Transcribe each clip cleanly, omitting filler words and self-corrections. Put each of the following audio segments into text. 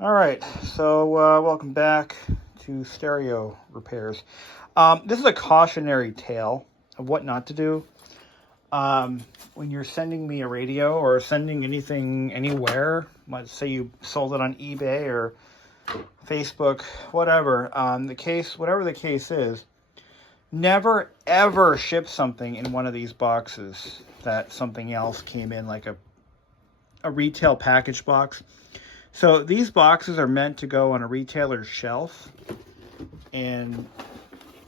All right, so welcome back to Stereo Repairs. This is a cautionary tale of what not to do. When you're sending me a radio or sending anything anywhere, let's say you sold it on eBay or Facebook, whatever the case is, never ever ship something in one of these boxes that something else came in, like a retail package box. So these boxes are meant to go on a retailer's shelf, and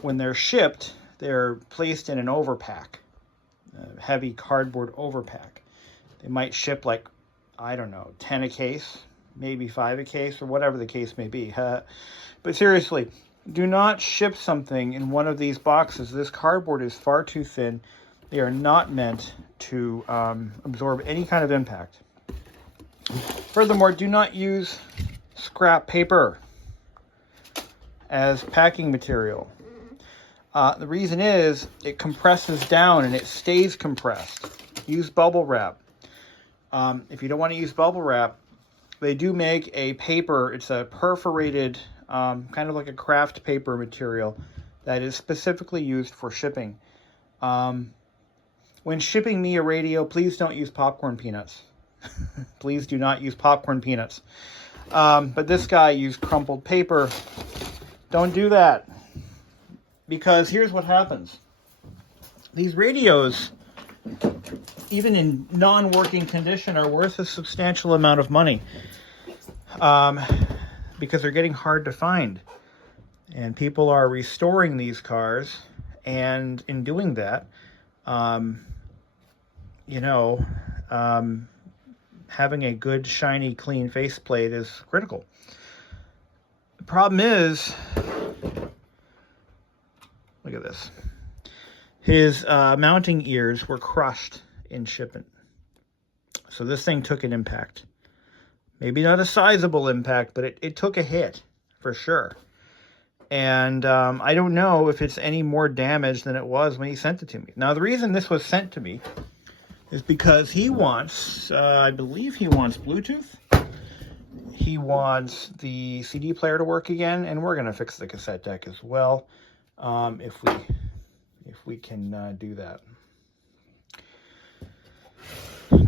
when they're shipped, they're placed in an overpack, a heavy cardboard overpack. They might ship like, I don't know, 10 a case, maybe 5 a case, or whatever the case may be. But seriously, do not ship something in one of these boxes. This cardboard is far too thin. They are not meant to absorb any kind of impact. Furthermore, do not use scrap paper as packing material. The reason is it compresses down and it stays compressed. Use bubble wrap. If you don't want to use bubble wrap, they do make a paper. It's a perforated, kind of like a craft paper material that is specifically used for shipping. When shipping me a radio, please don't use popcorn peanuts. Please do not use popcorn peanuts. But this guy used crumpled paper. Don't do that. Because here's what happens. These radios, even in non-working condition, are worth a substantial amount of money. Because they're getting hard to find. And people are restoring these cars. And in doing that, having a good, shiny, clean faceplate is critical. The problem is, look at this. His mounting ears were crushed in shipment. So this thing took an impact. Maybe not a sizable impact, but it took a hit, for sure. And I don't know if it's any more damage than it was when he sent it to me. Now, the reason this was sent to me is because he wants, I believe he wants Bluetooth. He wants the CD player to work again, and we're going to fix the cassette deck as well, if we can do that.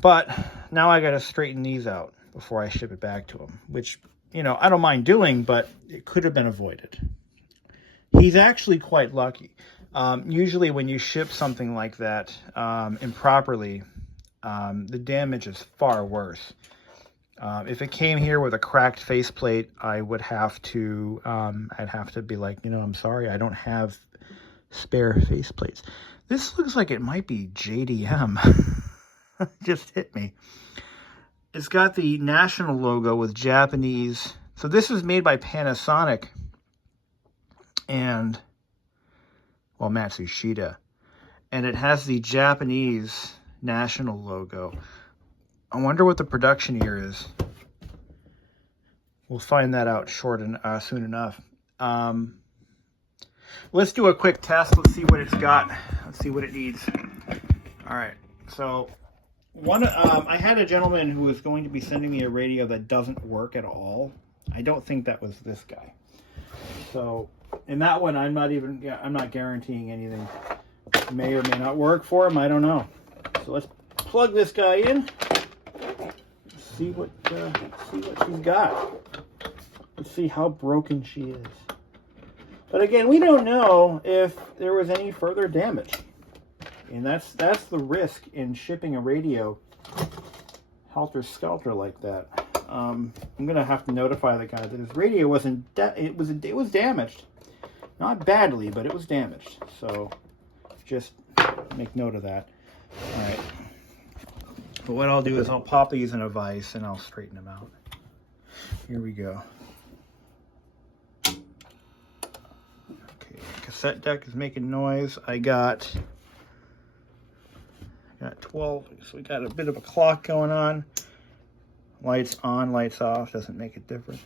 But now I got to straighten these out before I ship it back to him, which, I don't mind doing, but it could have been avoided. He's actually quite lucky. Usually when you ship something like that improperly, the damage is far worse. If it came here with a cracked faceplate, I would have to, I'd have to be like, I'm sorry, I don't have spare faceplates. This looks like it might be JDM. Just hit me. It's got the national logo with Japanese. So this is made by Panasonic and, well, Matsushita. And it has the Japanese national logo. I wonder what the production year is. We'll find that out soon enough. Let's do a quick test. Let's see what it's got. Let's see what it needs. All right. So I had a gentleman who was going to be sending me a radio that doesn't work at all. I don't think that was this guy. So in that one, I'm not guaranteeing anything. It may or may not work for him. I don't know. So let's plug this guy in. See what she's got. Let's see how broken she is. But again, we don't know if there was any further damage. And that's the risk in shipping a radio helter-skelter like that. I'm gonna have to notify the guy that his radio it was damaged. Not badly, but it was damaged. So just make note of that. All right. But what I'll do is I'll pop these in a vise and I'll straighten them out. Here we go. Okay, cassette deck is making noise. I got 12, so we got a bit of a clock going on. Lights on, lights off, doesn't make a difference.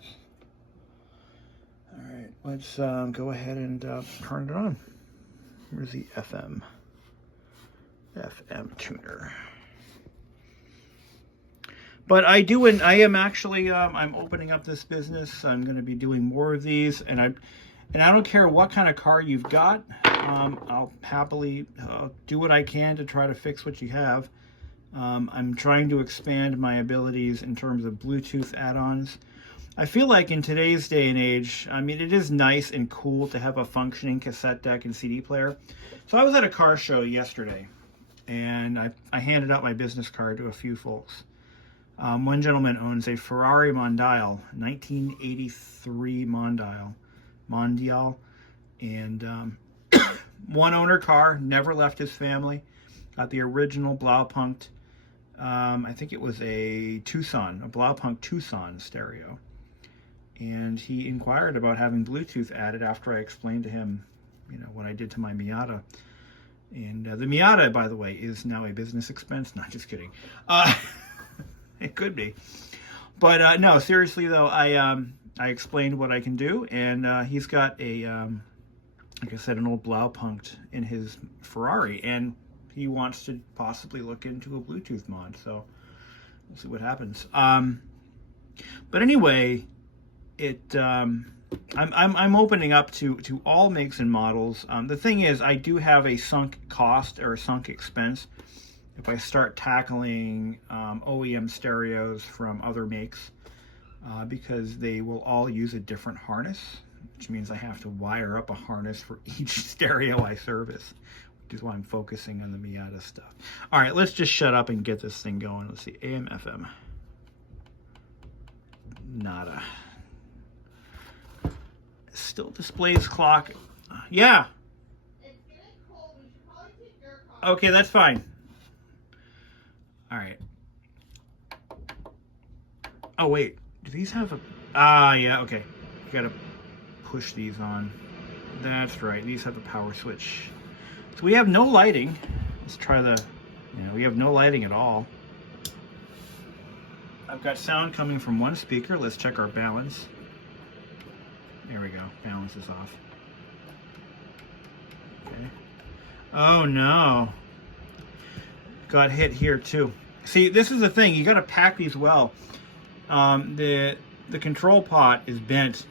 All right, let's go ahead and turn it on. Where's the FM tuner? But I am actually, I'm opening up this business. I'm going to be doing more of these, and I don't care what kind of car you've got. I'll happily do what I can to try to fix what you have. I'm trying to expand my abilities in terms of Bluetooth add-ons. I feel like in today's day and age, I mean, it is nice and cool to have a functioning cassette deck and CD player. So I was at a car show yesterday, and I handed out my business card to a few folks. One gentleman owns a Ferrari Mondial, 1983 Mondial, and one owner car, never left his family. Got the original Blaupunkt. I think it was a Tucson, a Blaupunkt Tucson stereo. And he inquired about having Bluetooth added after I explained to him, you know, what I did to my Miata. And the Miata, by the way, is now a business expense. Not just kidding. It could be. But no, seriously though, I explained what I can do, and he's got a, like I said, an old Blaupunkt in his Ferrari, and he wants to possibly look into a Bluetooth mod. So we'll see what happens. But anyway, I'm opening up to all makes and models. The thing is, I do have a sunk cost or a sunk expense if I start tackling OEM stereos from other makes, because they will all use a different harness, which means I have to wire up a harness for each stereo I service, which is why I'm focusing on the Miata stuff. All right, let's just shut up and get this thing going. Let's see, AM, FM. Nada. Still displays clock. Yeah. It's getting cold. We should probably take your car. Okay, that's fine. All right. Oh, wait. Do these have a... Ah, yeah, okay. You gotta push these on. That's right. These have a power switch. So we have no lighting. Let's try the... You know, we have no lighting at all. I've got sound coming from one speaker. Let's check our balance. There we go. Balance is off. Okay. Oh no. Got hit here too. See, this is the thing. You got to pack these well. The control pot is bent.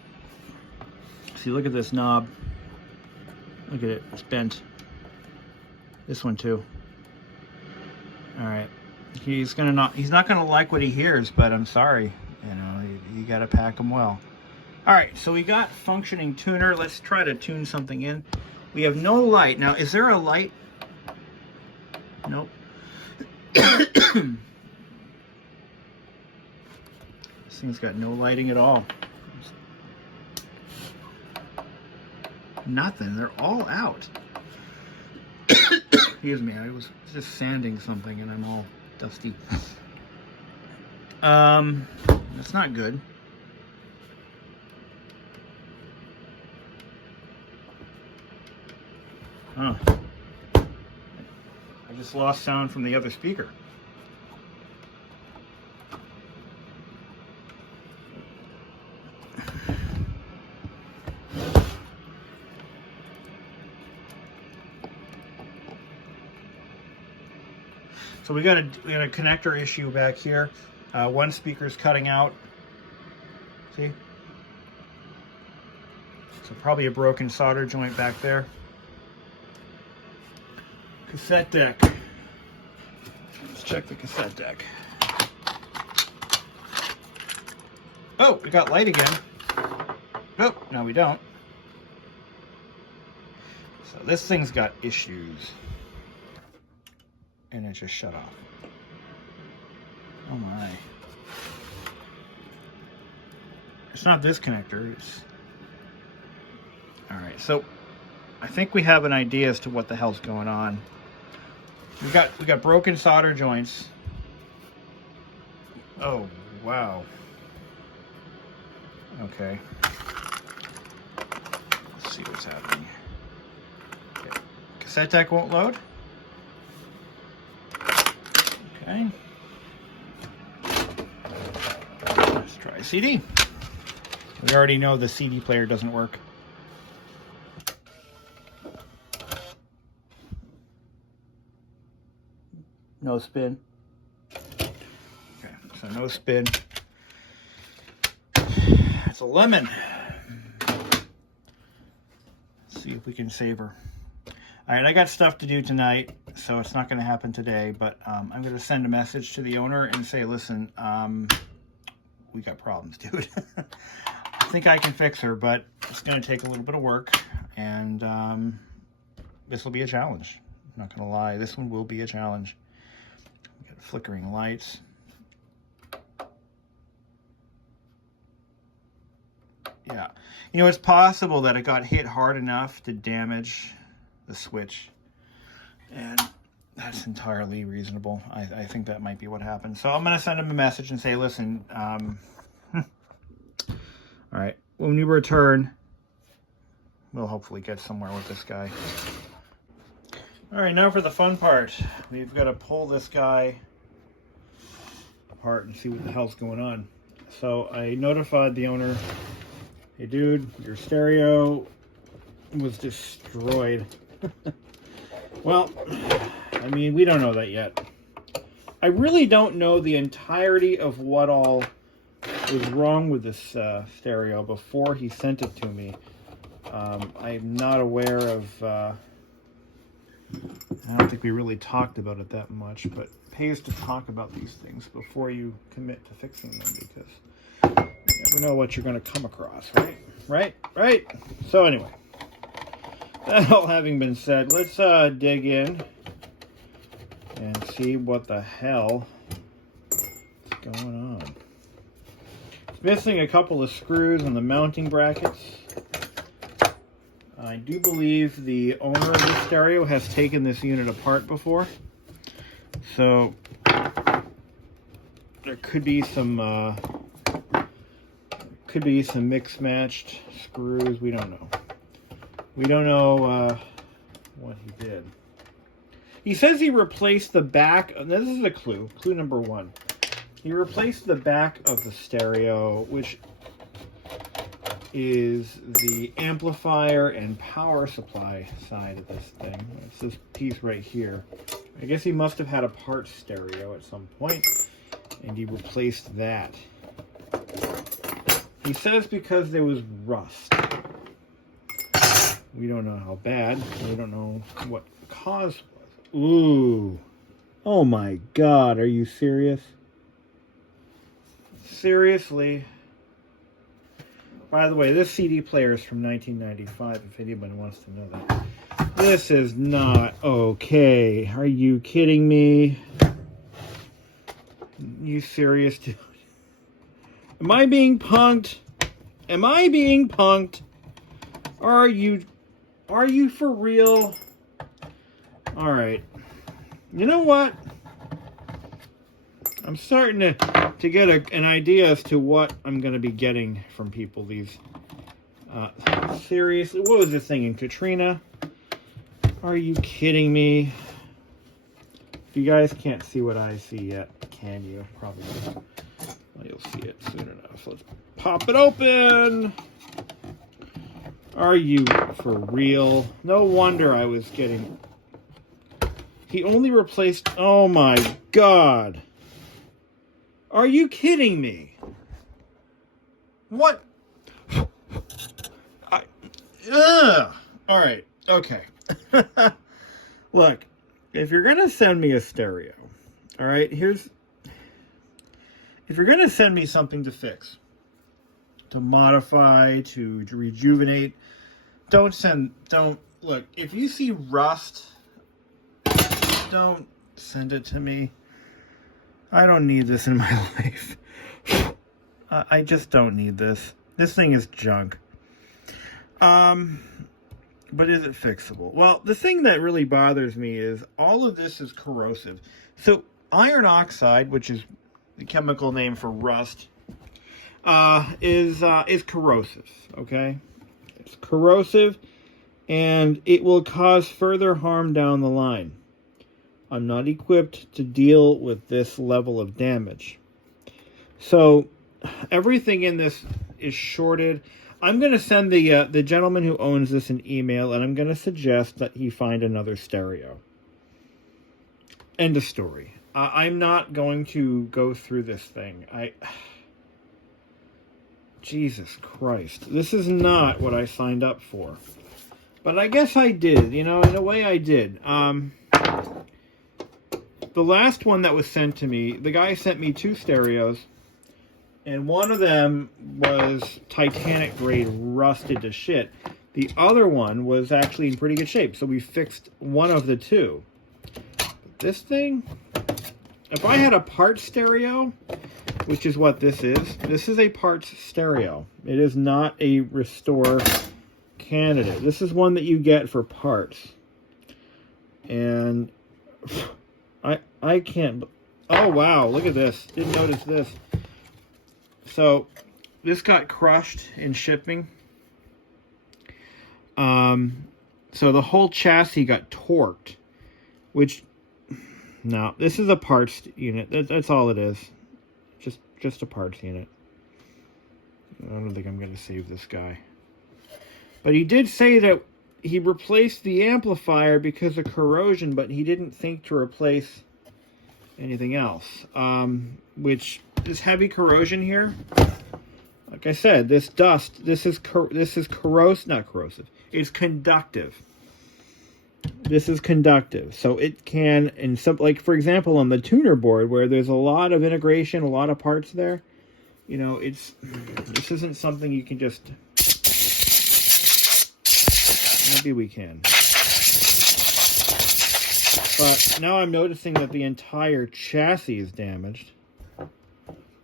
See, look at this knob. Look at it. It's bent. This one too. All right. He's not gonna like what he hears, but I'm sorry. You know, you got to pack them well. All right, so we got functioning tuner. Let's try to tune something in. We have no light. Now, is there a light? Nope. This thing's got no lighting at all. Nothing. They're all out. Excuse me, I was just sanding something and I'm all dusty. That's not good. Oh, I just lost sound from the other speaker. So we got a connector issue back here. One speaker's cutting out. See? So probably a broken solder joint back there. Cassette deck. Let's check the cassette deck. Oh, we got light again. Nope, no we don't. So this thing's got issues. And it just shut off. Oh my. It's not this connector, it's... Alright, so I think we have an idea as to what the hell's going on. We got broken solder joints. Oh, wow. Okay. Let's see what's happening. Okay. Cassette deck won't load. Okay. Let's try CD. We already know the CD player doesn't work. No spin. Okay, so So no spin. It's a lemon. Let's see if we can save her. All right, I got stuff to do tonight, so it's not going to happen today, but I'm going to send a message to the owner and say, listen, we got problems, dude. I think I can fix her, but it's going to take a little bit of work, and this will be a challenge. I'm not going to lie. This one will be a challenge. We got flickering lights. Yeah. You know, it's possible that it got hit hard enough to damage the switch, and that's entirely reasonable. I think that might be what happened. So I'm going to send him a message and say, listen, all right, when we return, we'll hopefully get somewhere with this guy. All right, now for the fun part. We've got to pull this guy apart and see what the hell's going on. So I notified the owner, hey dude, your stereo was destroyed. Well, I mean, we don't know that yet. I really don't know the entirety of what all was wrong with this stereo before he sent it to me. I'm not aware of... I don't think we really talked about it that much, but it pays to talk about these things before you commit to fixing them, because you never know what you're going to come across, right? Right? So anyway, that all having been said, let's dig in and see what the hell is going on. It's missing a couple of screws on the mounting brackets. I do believe the owner of this stereo has taken this unit apart before, so there could be some mixed matched screws. We don't know. We don't know what he did. He says he replaced the back. This is a clue. Clue number one. He replaced the back of the stereo, which is the amplifier and power supply side of this thing. It's this piece right here. I guess he must have had a part stereo at some point, and he replaced that. He says because there was rust. We don't know how bad. We don't know what the cause was. Ooh. Oh my God, are you serious? Seriously? By the way, this CD player is from 1995, if anyone wants to know that. This is not okay. Are you kidding me? You serious, dude? Am I being punked? Am I being punked? Are you for real? All right. You know what? I'm starting to get an idea as to what I'm going to be getting from people. These, seriously, what was this thing in Katrina? Are you kidding me? You guys can't see what I see yet, can you? Probably not. Well, you'll see it soon enough. Let's pop it open. Are you for real? No wonder I was getting... He only replaced... Oh my God. Are you kidding me? What? All right. Okay. Look, if you're going to send me a stereo, all right, if you're going to send me something to fix, to modify, to rejuvenate, don't, look, if you see rust, don't send it to me. I don't need this in my life. I just don't need this. This thing is junk. But is it fixable? Well, the thing that really bothers me is all of this is corrosive. So iron oxide, which is the chemical name for rust, is corrosive, okay? It's corrosive, and it will cause further harm down the line. I'm not equipped to deal with this level of damage. So everything in this is shorted. I'm going to send the gentleman who owns this an email, and I'm going to suggest that he find another stereo. End of story. I'm not going to go through this thing. Jesus Christ. This is not what I signed up for. But I guess I did. You know, in a way I did. The last one that was sent to me, the guy sent me 2 stereos. And one of them was Titanic grade, rusted to shit. The other one was actually in pretty good shape. So we fixed one of the 2. But this thing, if I had a parts stereo, which is what this is a parts stereo. It is not a restore candidate. This is one that you get for parts. And I can't... Oh, wow. Look at this. Didn't notice this. So, this got crushed in shipping. So the whole chassis got torqued. Which... No, this is a parts unit. That's all it is. Just a parts unit. I don't think I'm going to save this guy. But he did say that he replaced the amplifier because of corrosion, but he didn't think to replace anything else. Which is heavy corrosion here. Like I said, this dust, this is corrosive, not corrosive. It's conductive. This is conductive, so it can, and some, like for example on the tuner board where there's a lot of integration, a lot of parts there, you know, this isn't something you can just, maybe we can, but now I'm noticing that the entire chassis is damaged.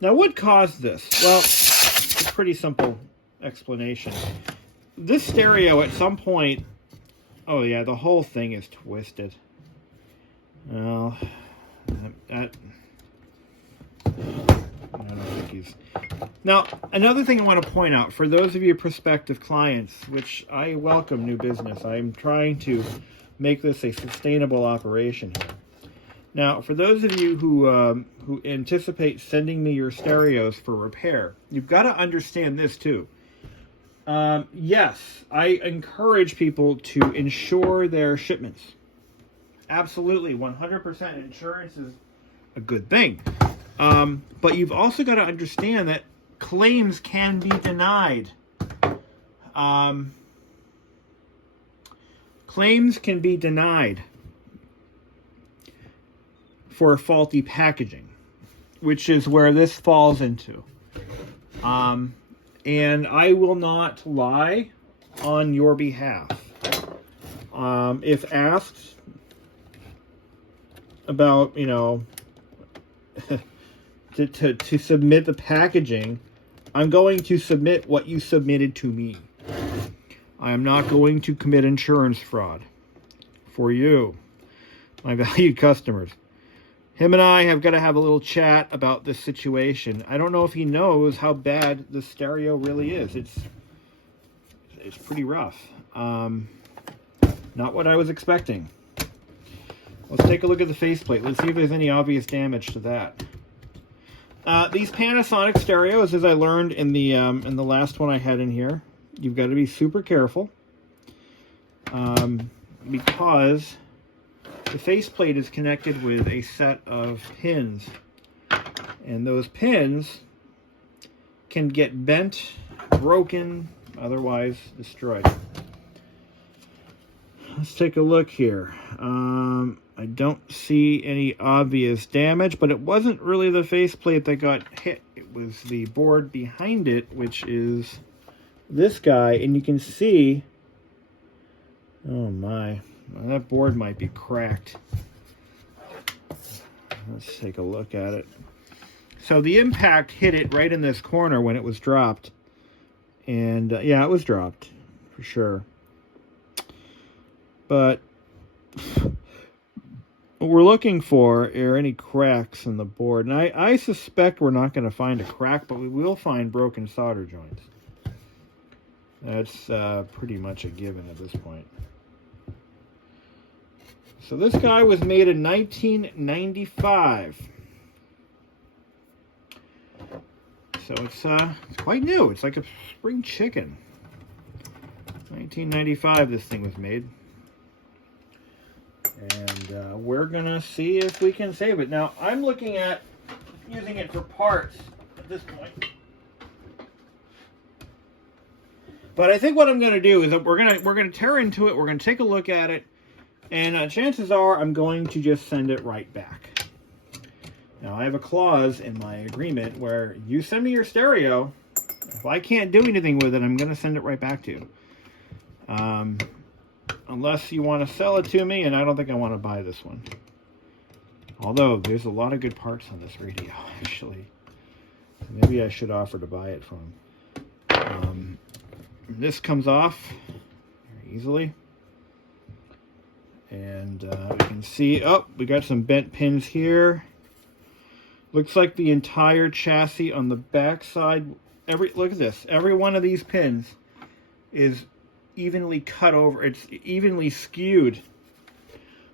Now what caused this? Well, it's a pretty simple explanation. This stereo at some point, oh yeah, the whole thing is twisted. Well, I don't think he's... Now, another thing I want to point out, for those of you prospective clients, which I welcome new business, I'm trying to make this a sustainable operation here. Now, for those of you who anticipate sending me your stereos for repair, you've got to understand this too. Yes, I encourage people to insure their shipments. Absolutely, 100% insurance is a good thing. But you've also got to understand that claims can be denied. Claims can be denied for faulty packaging, which is where this falls into. And I will not lie on your behalf. If asked about, you know, to submit the packaging, I'm going to submit what you submitted to me. I am not going to commit insurance fraud for you, my valued customers. Him and I have got to have a little chat about this situation. I don't know if he knows how bad the stereo really is. It's pretty rough. Not what I was expecting. Let's take a look at the faceplate. Let's see if there's any obvious damage to that. These Panasonic stereos, as I learned in the last one I had in here, you've got to be super careful because the faceplate is connected with a set of pins, and those pins can get bent, broken, otherwise destroyed. Let's take a look here. I don't see any obvious damage, but it wasn't really the faceplate that got hit. It was the board behind it, which is this guy, and you can see, oh my, well, that board might be cracked. Let's take a look at it. So the impact hit it right in this corner when it was dropped. And yeah, it was dropped for sure. But what we're looking for are any cracks in the board. And I suspect we're not going to find a crack, but we will find broken solder joints. That's pretty much a given at this point. So this guy was made in 1995. So it's quite new. It's like a spring chicken. 1995 this thing was made. And we're going to see if we can save it. Now, I'm looking at using it for parts at this point. But I think what I'm going to do is that we're going to tear into it. We're going to take a look at it. And chances are I'm going to just send it right back. Now, I have a clause in my agreement where you send me your stereo. If I can't do anything with it, I'm going to send it right back to you. Unless you want to sell it to me, and I don't think I want to buy this one. Although, there's a lot of good parts on this radio, actually. Maybe I should offer to buy it from him. This comes off very easily. And we can see, oh, we got some bent pins here. Looks like the entire chassis on the back side, look at this. Every one of these pins is evenly cut over. It's evenly skewed,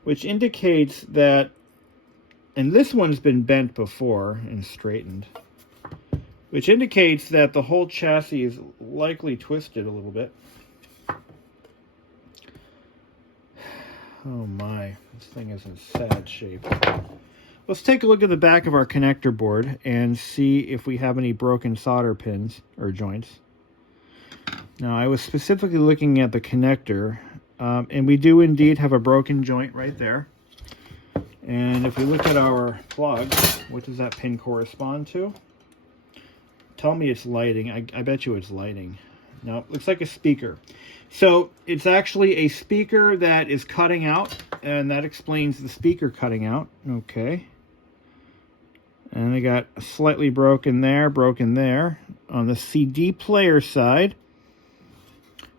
which indicates that, and this one's been bent before and straightened, which indicates that the whole chassis is likely twisted a little bit. Oh my, this thing is in sad shape. Let's take a look at the back of our connector board and see if we have any broken solder pins or joints. Now, I was specifically looking at the connector, and we do indeed have a broken joint right there. And if we look at our plug, what does that pin correspond to? Tell me it's lighting. I bet you it's lighting. No, looks like a speaker. So it's actually a speaker that is cutting out, and that explains the speaker cutting out. Okay. And I got slightly broken there. On the CD player side,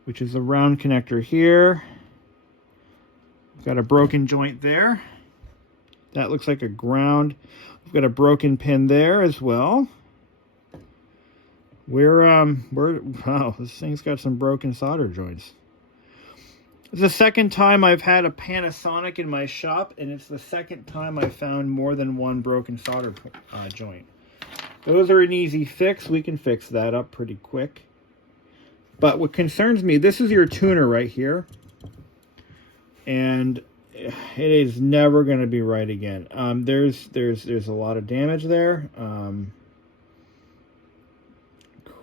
which is the round connector here, got a broken joint there. That looks like a ground. We've got a broken pin there as well. Wow, this thing's got some broken solder joints. It's the second time I've had a Panasonic in my shop, and it's the second time I've found more than one broken solder joint. Those are an easy fix. We can fix that up pretty quick. But what concerns me, this is your tuner right here, and it is never going to be right again. There's a lot of damage there.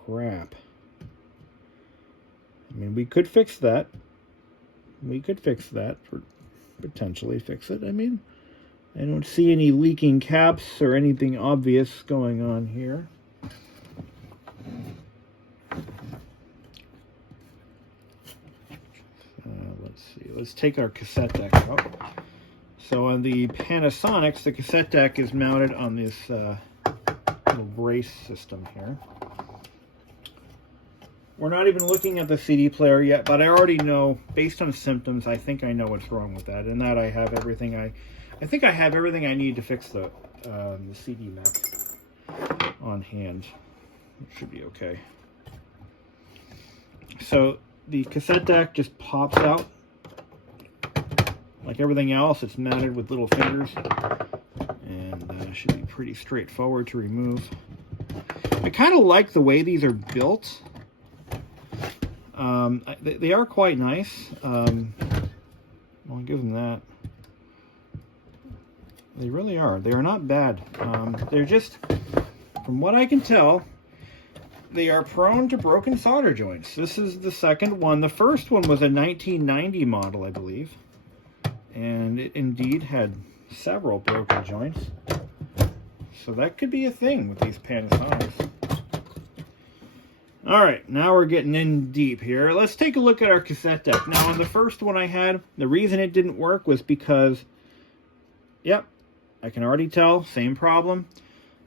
Crap. I mean, we could fix that. Potentially fix it. I mean, I don't see any leaking caps or anything obvious going on here. Let's see. Let's take our cassette deck out. So on the Panasonics, the cassette deck is mounted on this little brace system here. We're not even looking at the CD player yet, but I already know, based on symptoms, I think I know what's wrong with that. And that I have everything I think I have everything I need to fix the CD mech on hand. It should be okay. So the cassette deck just pops out. Like everything else, it's mounted with little fingers. And should be pretty straightforward to remove. I kind of like the way these are built. They are quite nice. I'll give them that. They really are. They are not bad. They're just, from what I can tell, they are prone to broken solder joints. This is the second one. The first one was a 1990 model, I believe. And it indeed had several broken joints. So that could be a thing with these Panasonics. All right, now we're getting in deep here. Let's take a look at our cassette deck. Now, on the first one I had, the reason it didn't work was because, yep, I can already tell, same problem.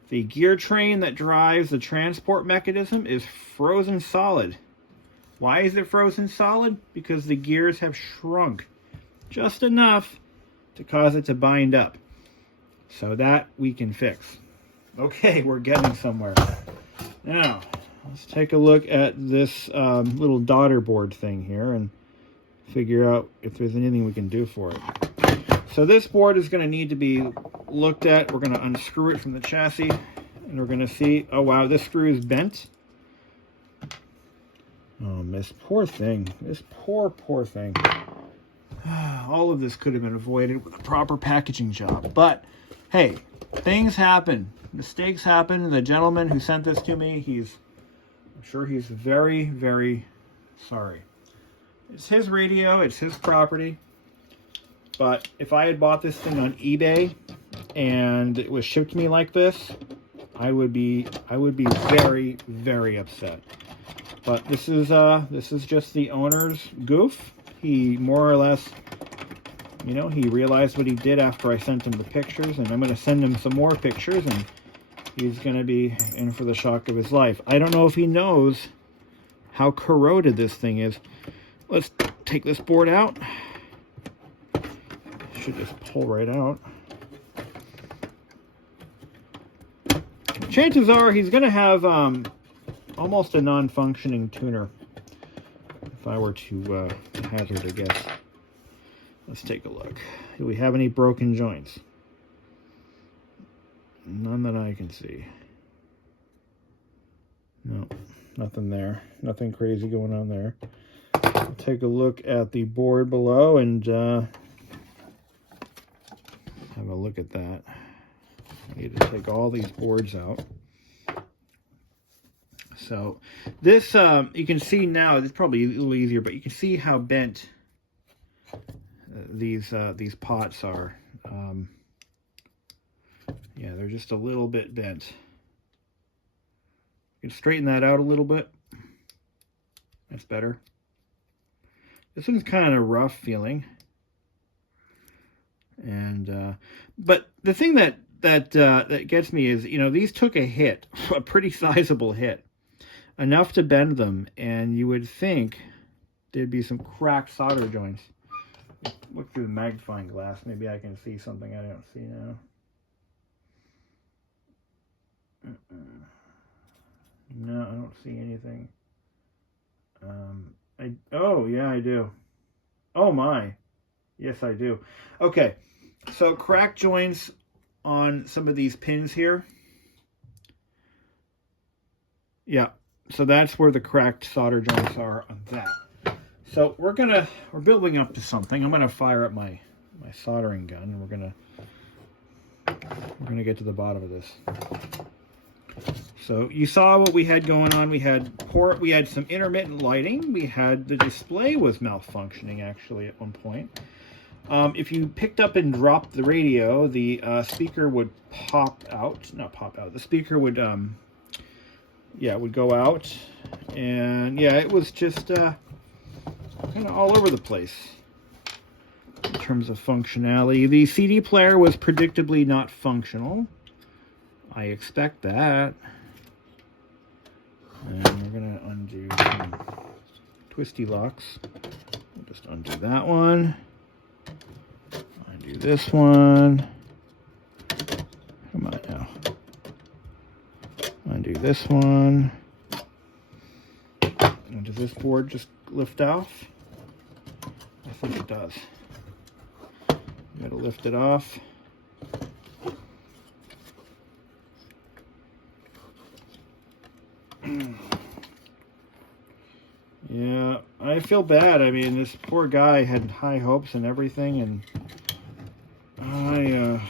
The gear train that drives the transport mechanism is frozen solid. Why is it frozen solid? Because the gears have shrunk just enough to cause it to bind up. So that we can fix. Okay, we're getting somewhere. Now, let's take a look at this little daughter board thing here and figure out if there's anything we can do for it. So this board is going to need to be looked at. We're going to unscrew it from the chassis, and we're going to see, oh wow, this screw is bent. Oh, this poor thing. This poor thing. All of this could have been avoided with a proper packaging job. But, hey, things happen. Mistakes happen. The gentleman who sent this to me, I'm sure he's very, very sorry. It's his radio. It's his property. But if I had bought this thing on eBay and it was shipped to me like this, I would be very, very upset. But this is just the owner's goof. He more or less, you know, he realized what he did after I sent him the pictures, and I'm going to send him some more pictures, and he's going to be in for the shock of his life. I don't know if he knows how corroded this thing is. Let's take this board out. Should just pull right out. Chances are he's going to have almost a non-functioning tuner, if I were to hazard a guess. Let's take a look. Do we have any broken joints? None that I can see. No, nothing there. Nothing crazy going on there. We'll take a look at the board below and have a look at that. I need to take all these boards out. So this, you can see now, it's probably a little easier, but you can see how bent these pots are. Yeah, they're just a little bit bent. You can straighten that out a little bit. That's better. This one's kind of rough feeling. And but the thing that gets me is, you know, these took a hit, a pretty sizable hit, enough to bend them, and you would think there'd be some cracked solder joints. Look through the magnifying glass. Maybe I can see something I don't see now. No, I don't see anything. Oh, yeah, I do. Oh, my. Yes, I do. Okay, so crack joints on some of these pins here. Yeah, so that's where the cracked solder joints are on that. So we're building up to something. I'm gonna fire up my soldering gun, and we're gonna get to the bottom of this. So you saw what we had going on. We had some intermittent lighting. We had the display was malfunctioning actually at one point. If you picked up and dropped the radio, the speaker would the speaker would would go out, and yeah, it was just kind of all over the place in terms of functionality. The CD player was predictably not functional. I expect that. And we're going to undo some twisty locks. We'll just undo that one. Undo this one. Come on now. Undo this one. And does this board just lift off? I think it does. You gotta lift it off. Yeah, I feel bad. I mean, this poor guy had high hopes and everything, and well,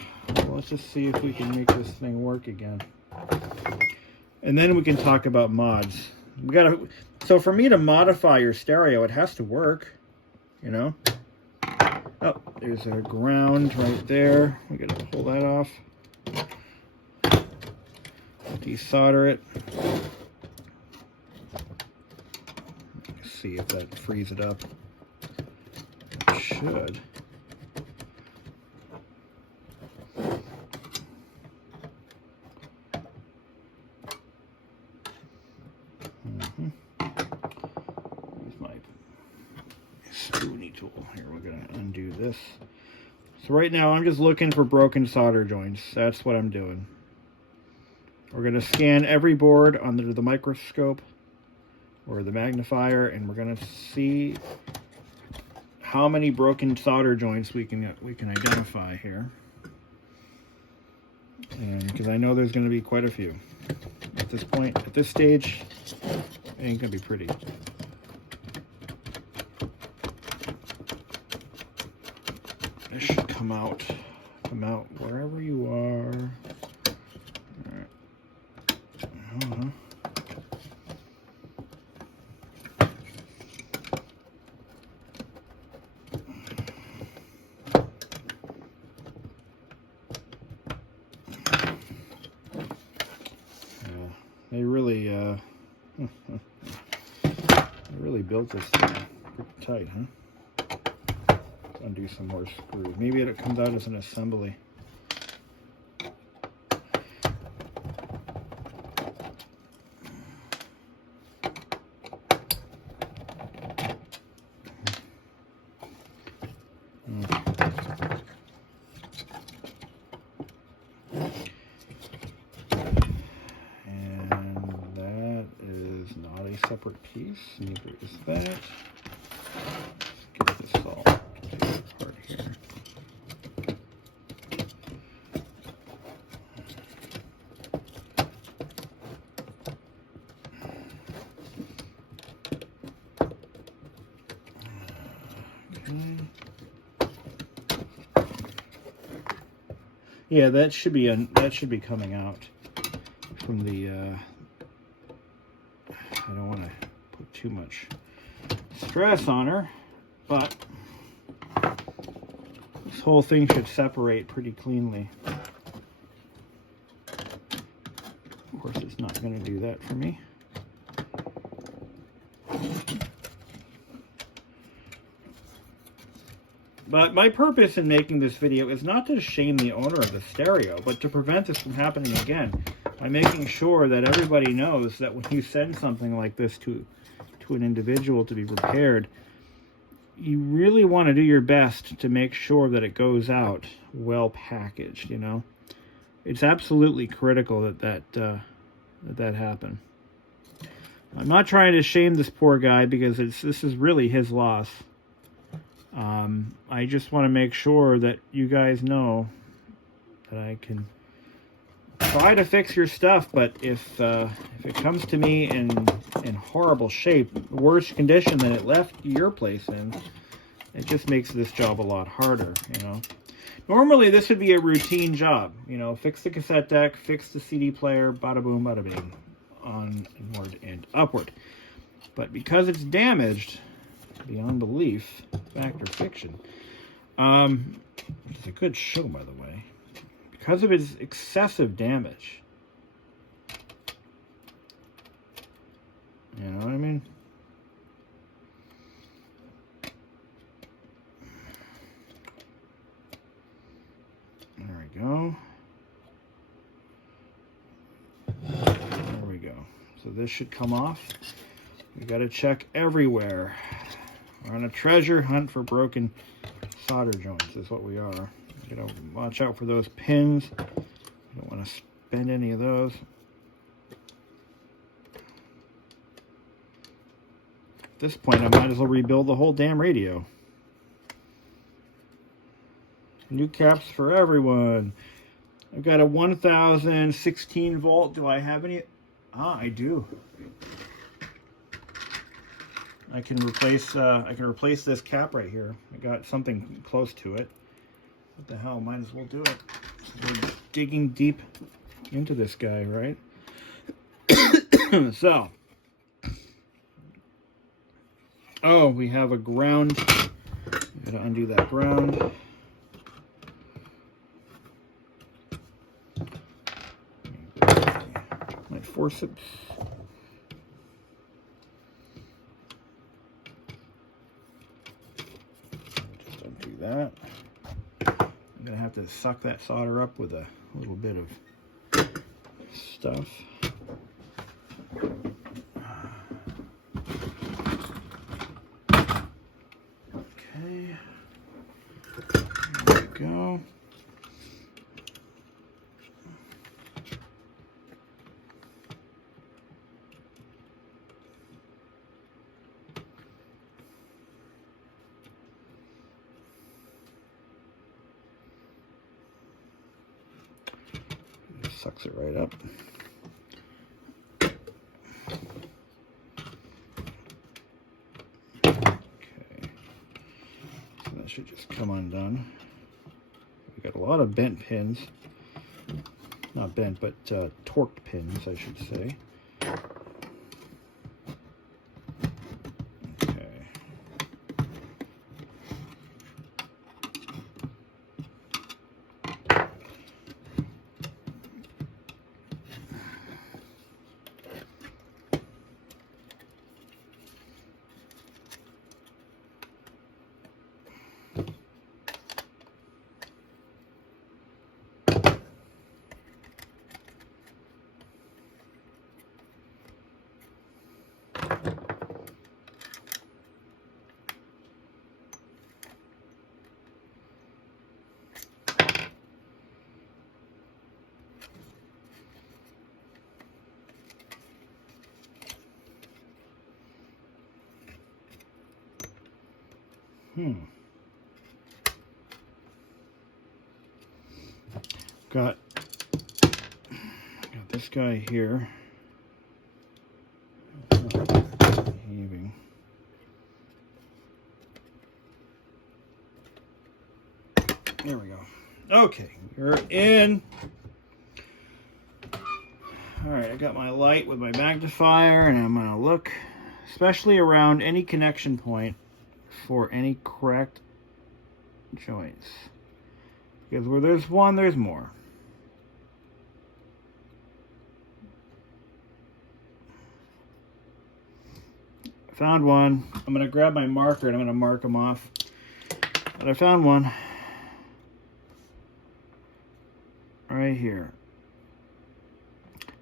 let's just see if we can make this thing work again. And then we can talk about mods. So for me to modify your stereo, it has to work, you know? Oh, there's a ground right there. We gotta pull that off. Desolder it. See if that frees it up. It should. Here's my spoony tool. Here, we're gonna undo this. So right now I'm just looking for broken solder joints. That's what I'm doing. We're gonna scan every board under the microscope or the magnifier, and we're going to see how many broken solder joints we can identify here. And because I know there's going to be quite a few. At this point, at this stage, it ain't going to be pretty. come out. Come out wherever you are. All right. They really, they really built this thing pretty tight, huh? Let's undo some more screws. Maybe it comes out as an assembly. Separate piece, neither is that. Let's get this all apart here. Okay. Yeah, that should be coming out from the. I don't want to put too much stress on her, but this whole thing should separate pretty cleanly. Of course, it's not going to do that for me. But my purpose in making this video is not to shame the owner of the stereo, but to prevent this from happening again. By making sure that everybody knows that when you send something like this to an individual to be repaired, you really want to do your best to make sure that it goes out well packaged, you know. It's absolutely critical that happen. I'm not trying to shame this poor guy because this is really his loss. I just want to make sure that you guys know that I can try to fix your stuff, but if it comes to me in horrible shape, worse condition than it left your place in, it just makes this job a lot harder, you know. Normally this would be a routine job, you know, fix the cassette deck, fix the CD player, bada boom, bada bing, onward and upward. But because it's damaged beyond belief, fact or fiction, it's a good show, by the way. Because of its excessive damage. You know what I mean? There we go. There we go. So this should come off. We got to check everywhere. We're on a treasure hunt for broken solder joints is what we are. You know, watch out for those pins. You don't want to spend any of those. At this point, I might as well rebuild the whole damn radio. New caps for everyone. I've got a 1016 volt. Do I have any? Ah, I do. I can replace this cap right here. I got something close to it. What the hell, might as well do it. We're digging deep into this guy, right? So, oh, we have a ground. Gotta undo that ground. My forceps. Just undo that. I'm gonna have to suck that solder up with a little bit of stuff. Okay, there we go. Sucks it right up. Okay, so that should just come undone. We got a lot of bent pins. Not bent, but torqued pins, I should say. Okay. Got this guy here. Heaving. There we go. Okay, you're in. All right, I got my light with my magnifier, and I'm gonna look, especially around any connection point, for any cracked joints. Because where there's one, there's more. Found one. I'm going to grab my marker and I'm going to mark them off. But I found one right here.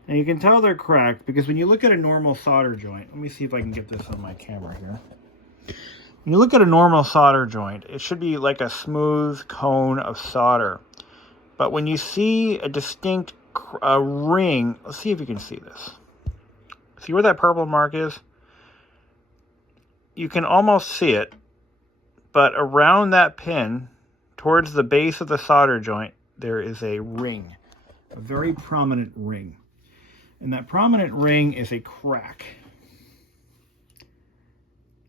And you can tell they're cracked because when you look at a normal solder joint, let me see if I can get this on my camera here. When you look at a normal solder joint, it should be like a smooth cone of solder. But when you see a distinct ring, let's see if you can see this. See where that purple mark is? You can almost see it, but around that pin, towards the base of the solder joint, there is a ring, a very prominent ring. And that prominent ring is a crack.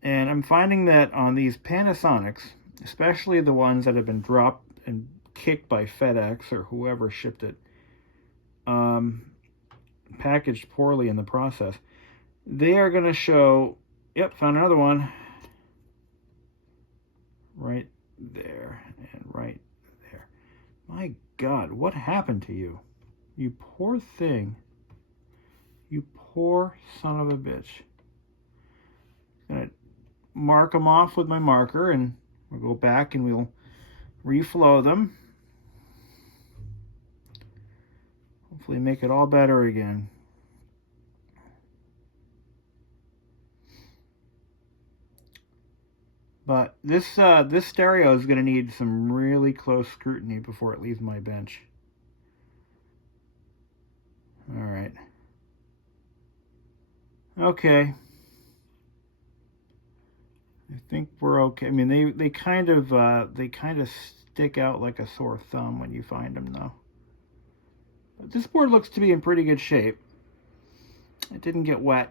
And I'm finding that on these Panasonics, especially the ones that have been dropped and kicked by FedEx or whoever shipped it, packaged poorly in the process, they are going to show, yep, found another one, right there and right there. My God, what happened to you? You poor thing. You poor son of a bitch. I'm going to mark them off with my marker, and we'll go back and we'll reflow them. Hopefully make it all better again. But this stereo is going to need some really close scrutiny before it leaves my bench. All right. Okay. I think we're okay. I mean, they kind of stick out like a sore thumb when you find them, though. But this board looks to be in pretty good shape. It didn't get wet.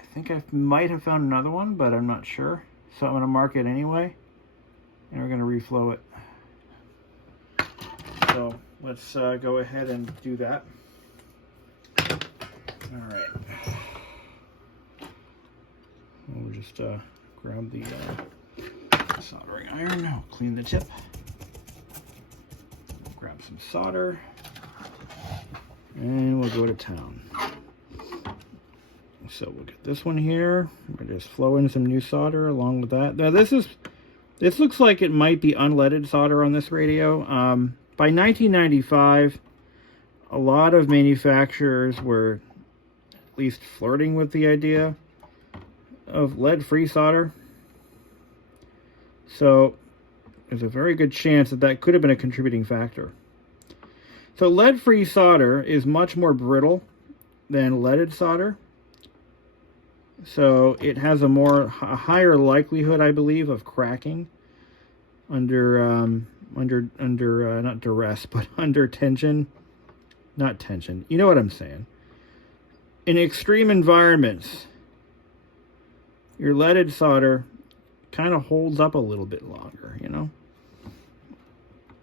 I think I might have found another one, but I'm not sure. So I'm going to mark it anyway, and we're going to reflow it. So let's go ahead and do that. All right. We'll just grab the soldering iron. I'll clean the tip. We'll grab some solder, and we'll go to town. So we'll get this one here. We'll just flow in some new solder along with that. Now this looks like it might be unleaded solder on this radio. By 1995, a lot of manufacturers were at least flirting with the idea of lead-free solder. So there's a very good chance that that could have been a contributing factor. So lead-free solder is much more brittle than leaded solder. So it has a higher likelihood, I believe, of cracking under not duress, but under tension. Not tension. You know what I'm saying. In extreme environments, your leaded solder kind of holds up a little bit longer, you know.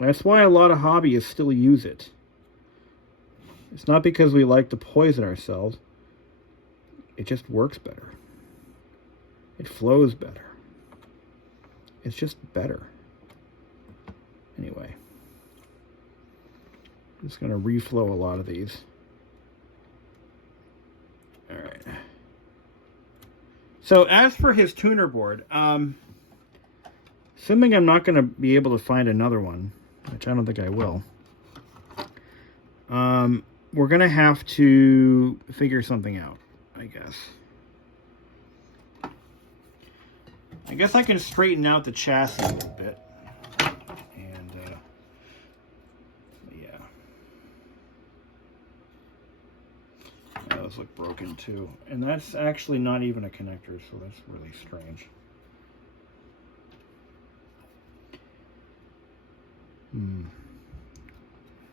That's why a lot of hobbyists still use it. It's not because we like to poison ourselves. It just works better. It flows better. It's just better. Anyway. I'm just going to reflow a lot of these. Alright. So as for his tuner board, assuming I'm not going to be able to find another one, which I don't think I will, we're going to have to figure something out, I guess. I guess I can straighten out the chassis a little bit. And, yeah. Those look broken too. And that's actually not even a connector, so that's really strange.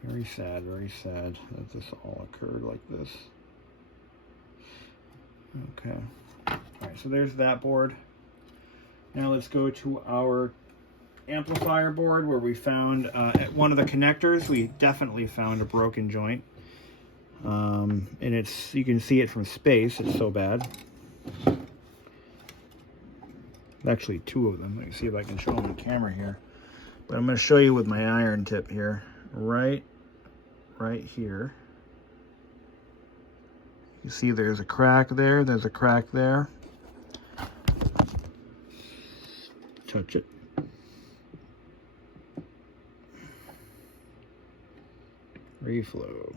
Very sad that this all occurred like this. Okay. Alright, so there's that board. Now let's go to our amplifier board where we found at one of the connectors, we definitely found a broken joint. And it's, you can see it from space, it's so bad. Actually, two of them. Let me see if I can show them on camera here. But I'm going to show you with my iron tip here. Right here. You see there's a crack there, there's a crack there. Touch it. Reflow.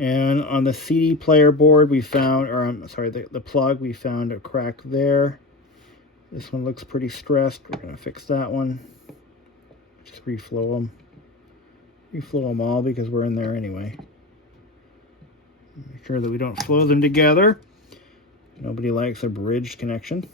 And on the CD player board we found, or I'm sorry, the plug, we found a crack there. This one looks pretty stressed. We're going to fix that one. Just reflow them. Reflow them all because we're in there anyway. Make sure that we don't flow them together. Nobody likes a bridged connection.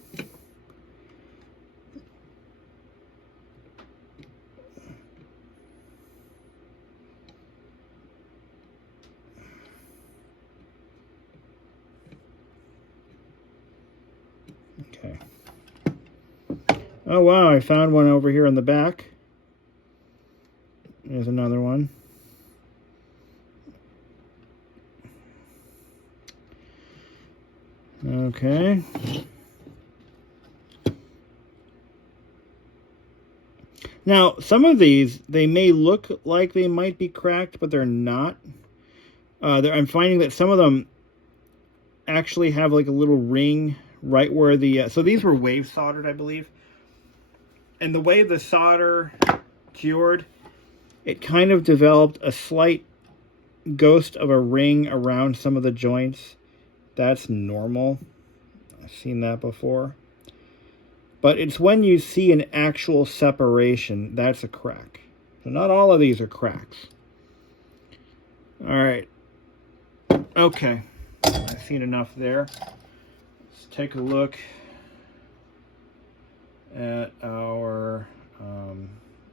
Okay. Oh wow, I found one over here in the back. There's another one. Okay. Now, some of these, they may look like they might be cracked, but they're not. I'm finding that some of them actually have like a little ring right where the... so these were wave soldered, I believe. And the way the solder cured, it kind of developed a slight ghost of a ring around some of the joints. That's normal. I've seen that before. But it's when you see an actual separation, that's a crack. So not all of these are cracks. Alright. Okay. I've seen enough there. Let's take a look at our...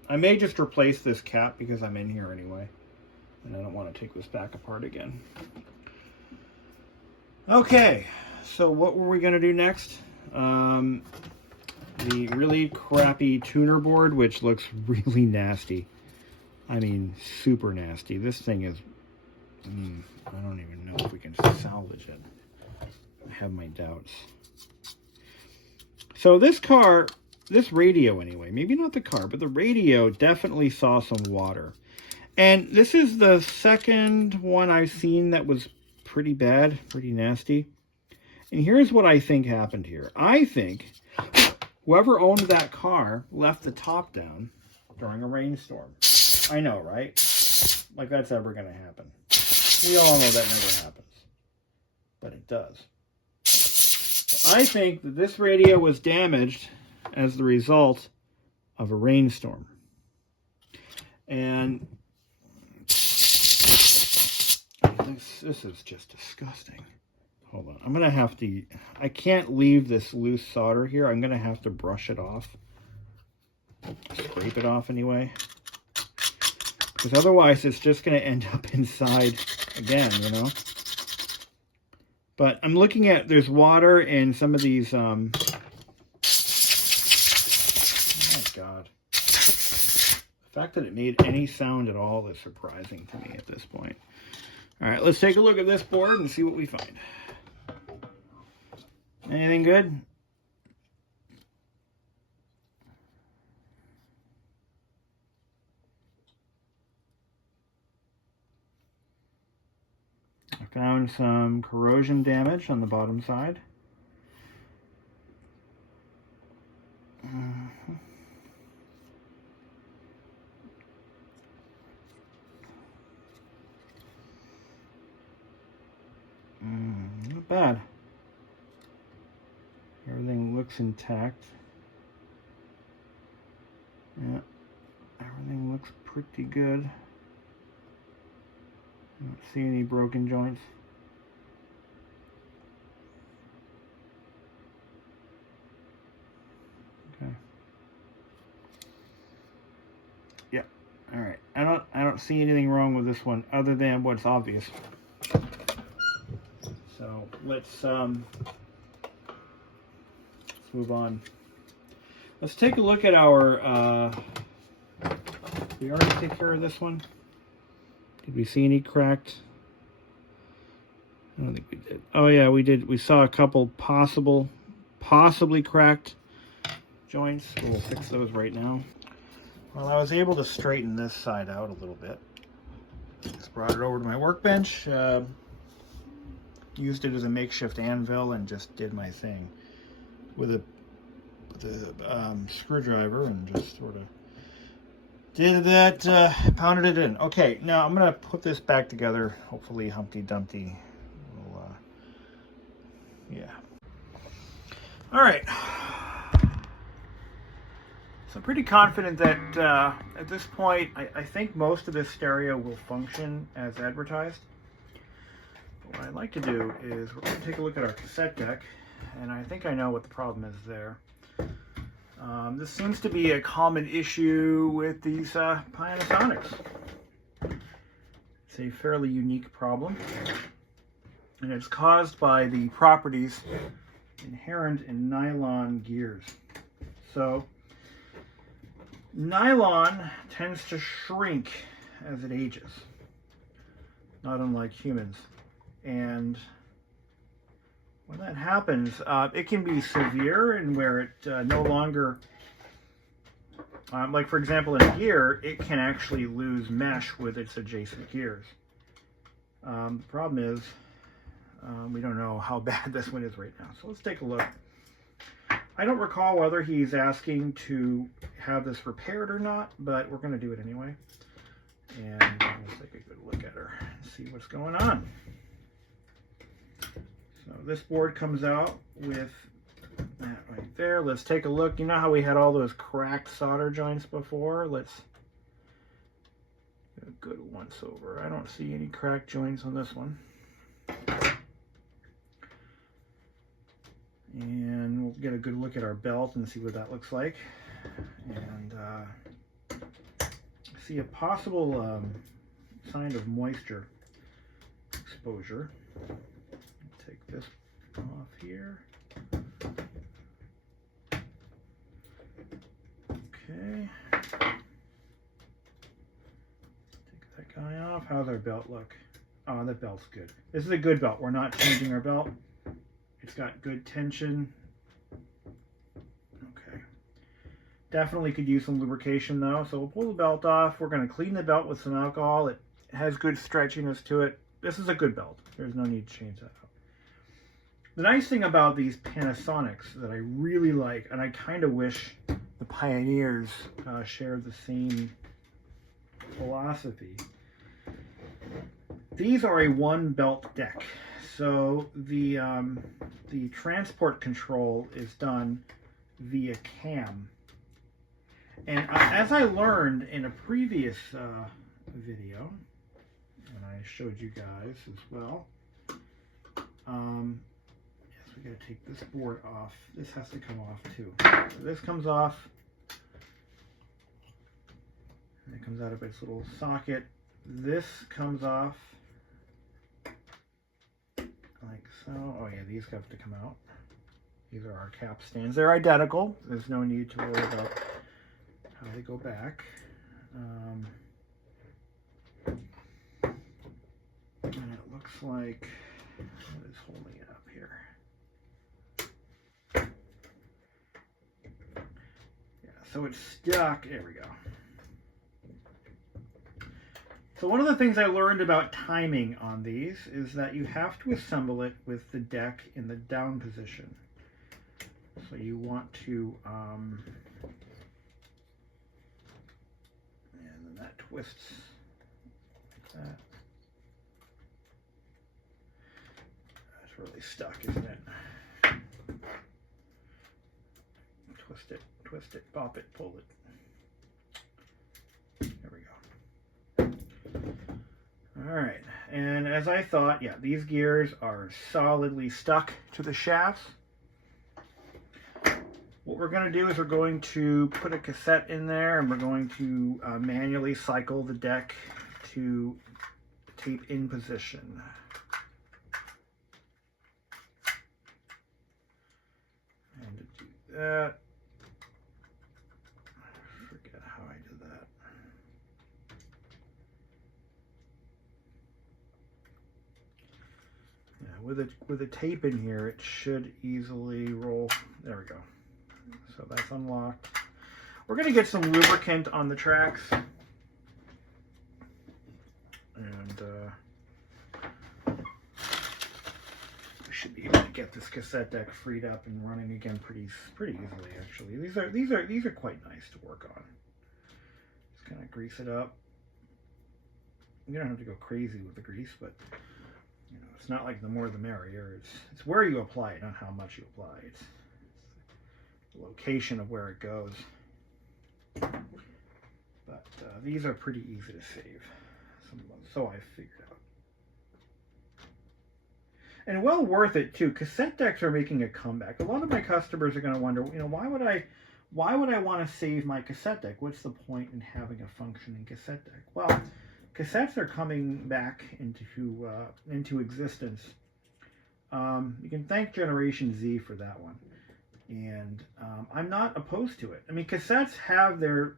I may just replace this cap because I'm in here anyway. And I don't want to take this back apart again. Okay. So what were we going to do next? The really crappy tuner board, which looks really nasty. I mean, super nasty. This thing is... I don't even know if we can salvage it. I have my doubts. So this car, this radio anyway, maybe not the car, but the radio definitely saw some water. And this is the second one I've seen that was pretty bad, pretty nasty. And here's what I think happened here. I think whoever owned that car left the top down during a rainstorm. I know, right? Like that's ever going to happen. We all know that never happens. But it does. So I think that this radio was damaged as the result of a rainstorm. And this is just disgusting. Hold on. I'm going to have to... I can't leave this loose solder here. I'm going to have to brush it off. Scrape it off anyway. Because otherwise it's just going to end up inside again, you know. But I'm looking at, there's water in some of these, oh my God. The fact that it made any sound at all is surprising to me at this point. All right, let's take a look at this board and see what we find. Anything good? I found some corrosion damage on the bottom side. Not bad. Everything looks intact. Yeah, everything looks pretty good. I don't see any broken joints. Okay. Yeah. All right. I don't see anything wrong with this one other than what's obvious. So let's move on. Let's take a look at our. Did we already take care of this one? Did we see any cracked? I don't think we did. Oh yeah, we did. We saw a couple possibly cracked joints. We'll fix those right now. Well, I was able to straighten this side out a little bit. Just brought it over to my workbench. Used it as a makeshift anvil and just did my thing with a screwdriver and just sort of did that, pounded it in. Okay, now I'm gonna put this back together. Hopefully Humpty Dumpty will, yeah. All right. So I'm pretty confident that at this point, I think most of this stereo will function as advertised. But what I'd like to do is we're going to take a look at our cassette deck, and I think I know what the problem is there. This seems to be a common issue with these Panasonics. It's a fairly unique problem, and it's caused by the properties inherent in nylon gears. So nylon tends to shrink as it ages, not unlike humans. And when that happens, it can be severe and where it no longer, like for example in a gear, it can actually lose mesh with its adjacent gears. The problem is we don't know how bad this one is right now. So let's take a look. I don't recall whether he's asking to have this repaired or not, but we're going to do it anyway. And let's take a good look at her and see what's going on. So this board comes out with that right there. Let's take a look. You know how we had all those cracked solder joints before? Let's do a good once over. I don't see any cracked joints on this one. And we'll get a good look at our belt and see what that looks like. And see a possible sign of moisture exposure. Take this off here. Okay. Take that guy off. How's our belt look? Oh, that belt's good. This is a good belt. We're not changing our belt. It's got good tension. Okay. Definitely could use some lubrication though. So we'll pull the belt off. We're going to clean the belt with some alcohol. It has good stretchiness to it. This is a good belt. There's no need to change that out. The nice thing about these Panasonics that I really like, and I kind of wish the Pioneers shared the same philosophy. These are a one belt deck. So the transport control is done via cam. And as I learned in a previous video, and I showed you guys as well, yes, we got to take this board off. This has to come off too. So this comes off. And it comes out of its little socket. This comes off like so. Oh yeah, these have to come out. These are our cap stands. They're identical. There's no need to worry about how they go back. And it looks like, what is holding it up here? Yeah, so it's stuck. There we go. So one of the things I learned about timing on these is that you have to assemble it with the deck in the down position. So you want to, and then that twists like that. That's really stuck, isn't it? Twist it, pop it, pull it. There we go. All right, and as I thought, yeah, these gears are solidly stuck to the shafts. What we're going to do is we're going to put a cassette in there, and we're going to manually cycle the deck to tape in position. And to do that, I forget how I did that. Yeah, with a tape in here, it should easily roll. There we go. So that's unlocked. We're going to get some lubricant on the tracks. And we should be able to get this cassette deck freed up and running again pretty easily, actually. These are quite nice to work on. Just kind of grease it up. You don't have to go crazy with the grease, but you know, it's not like the more the merrier. It's where you apply it, not how much you apply it. It's the location of where it goes. But these are pretty easy to save. So I figured out. And well worth it too. Cassette decks are making a comeback. A lot of my customers are going to wonder, you know, why would I want to save my cassette deck? What's the point in having a functioning cassette deck? Well, cassettes are coming back into existence. You can thank Generation Z for that one. And I'm not opposed to it. I mean, cassettes have their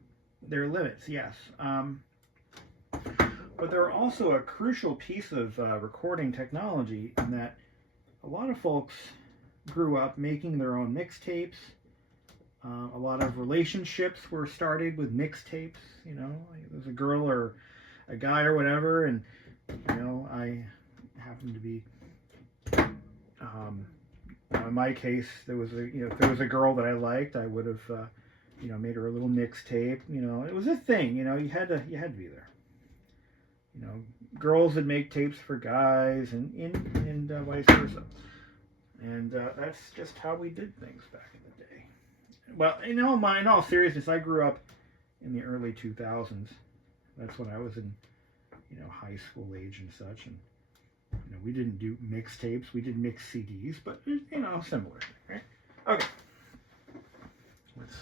limits, yes. But they're also a crucial piece of recording technology in that a lot of folks grew up making their own mixtapes. A lot of relationships were started with mixtapes. You know, there's a girl or a guy or whatever, and you know, I happen to be. In my case, there was if there was a girl that I liked, I would have, made her a little mixtape. You know, it was a thing. You know, you had to be there. You know, girls would make tapes for guys, and vice versa. And that's just how we did things back in the day. Well, in all seriousness, I grew up in the early 2000s. That's when I was in, high school age and such, and we didn't do mixtapes. We did mix CDs, but similar, right? Okay. Let's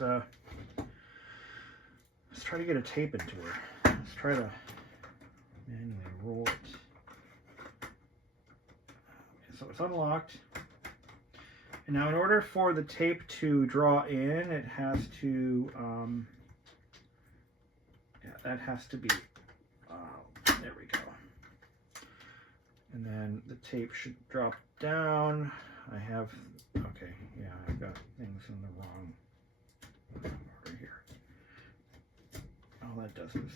try to get a tape into her. Let's try to manually roll it. So it's unlocked. And now in order for the tape to draw in, it has to, that has to be, there we go. And then the tape should drop down. I've got things in the wrong order here. All that does is,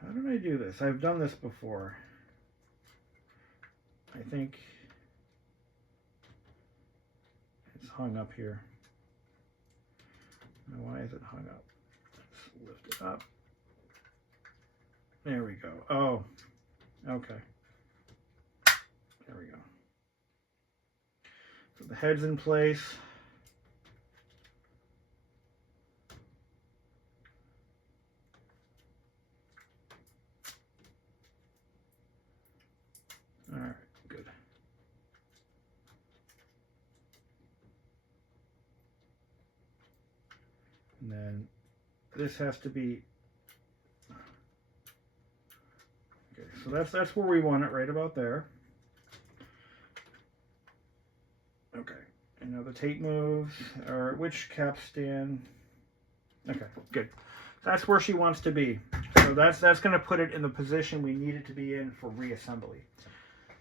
how did I do this? I've done this before. I think it's hung up here. Now, why is it hung up? Let's lift it up. There we go. Oh, okay. There we go. So the head's in place. All right, good. And then this has to be, okay, so that's where we want it, right about there. Okay, and now the tape moves, or which capstan, okay, good. So that's where she wants to be. So that's going to put it in the position we need it to be in for reassembly.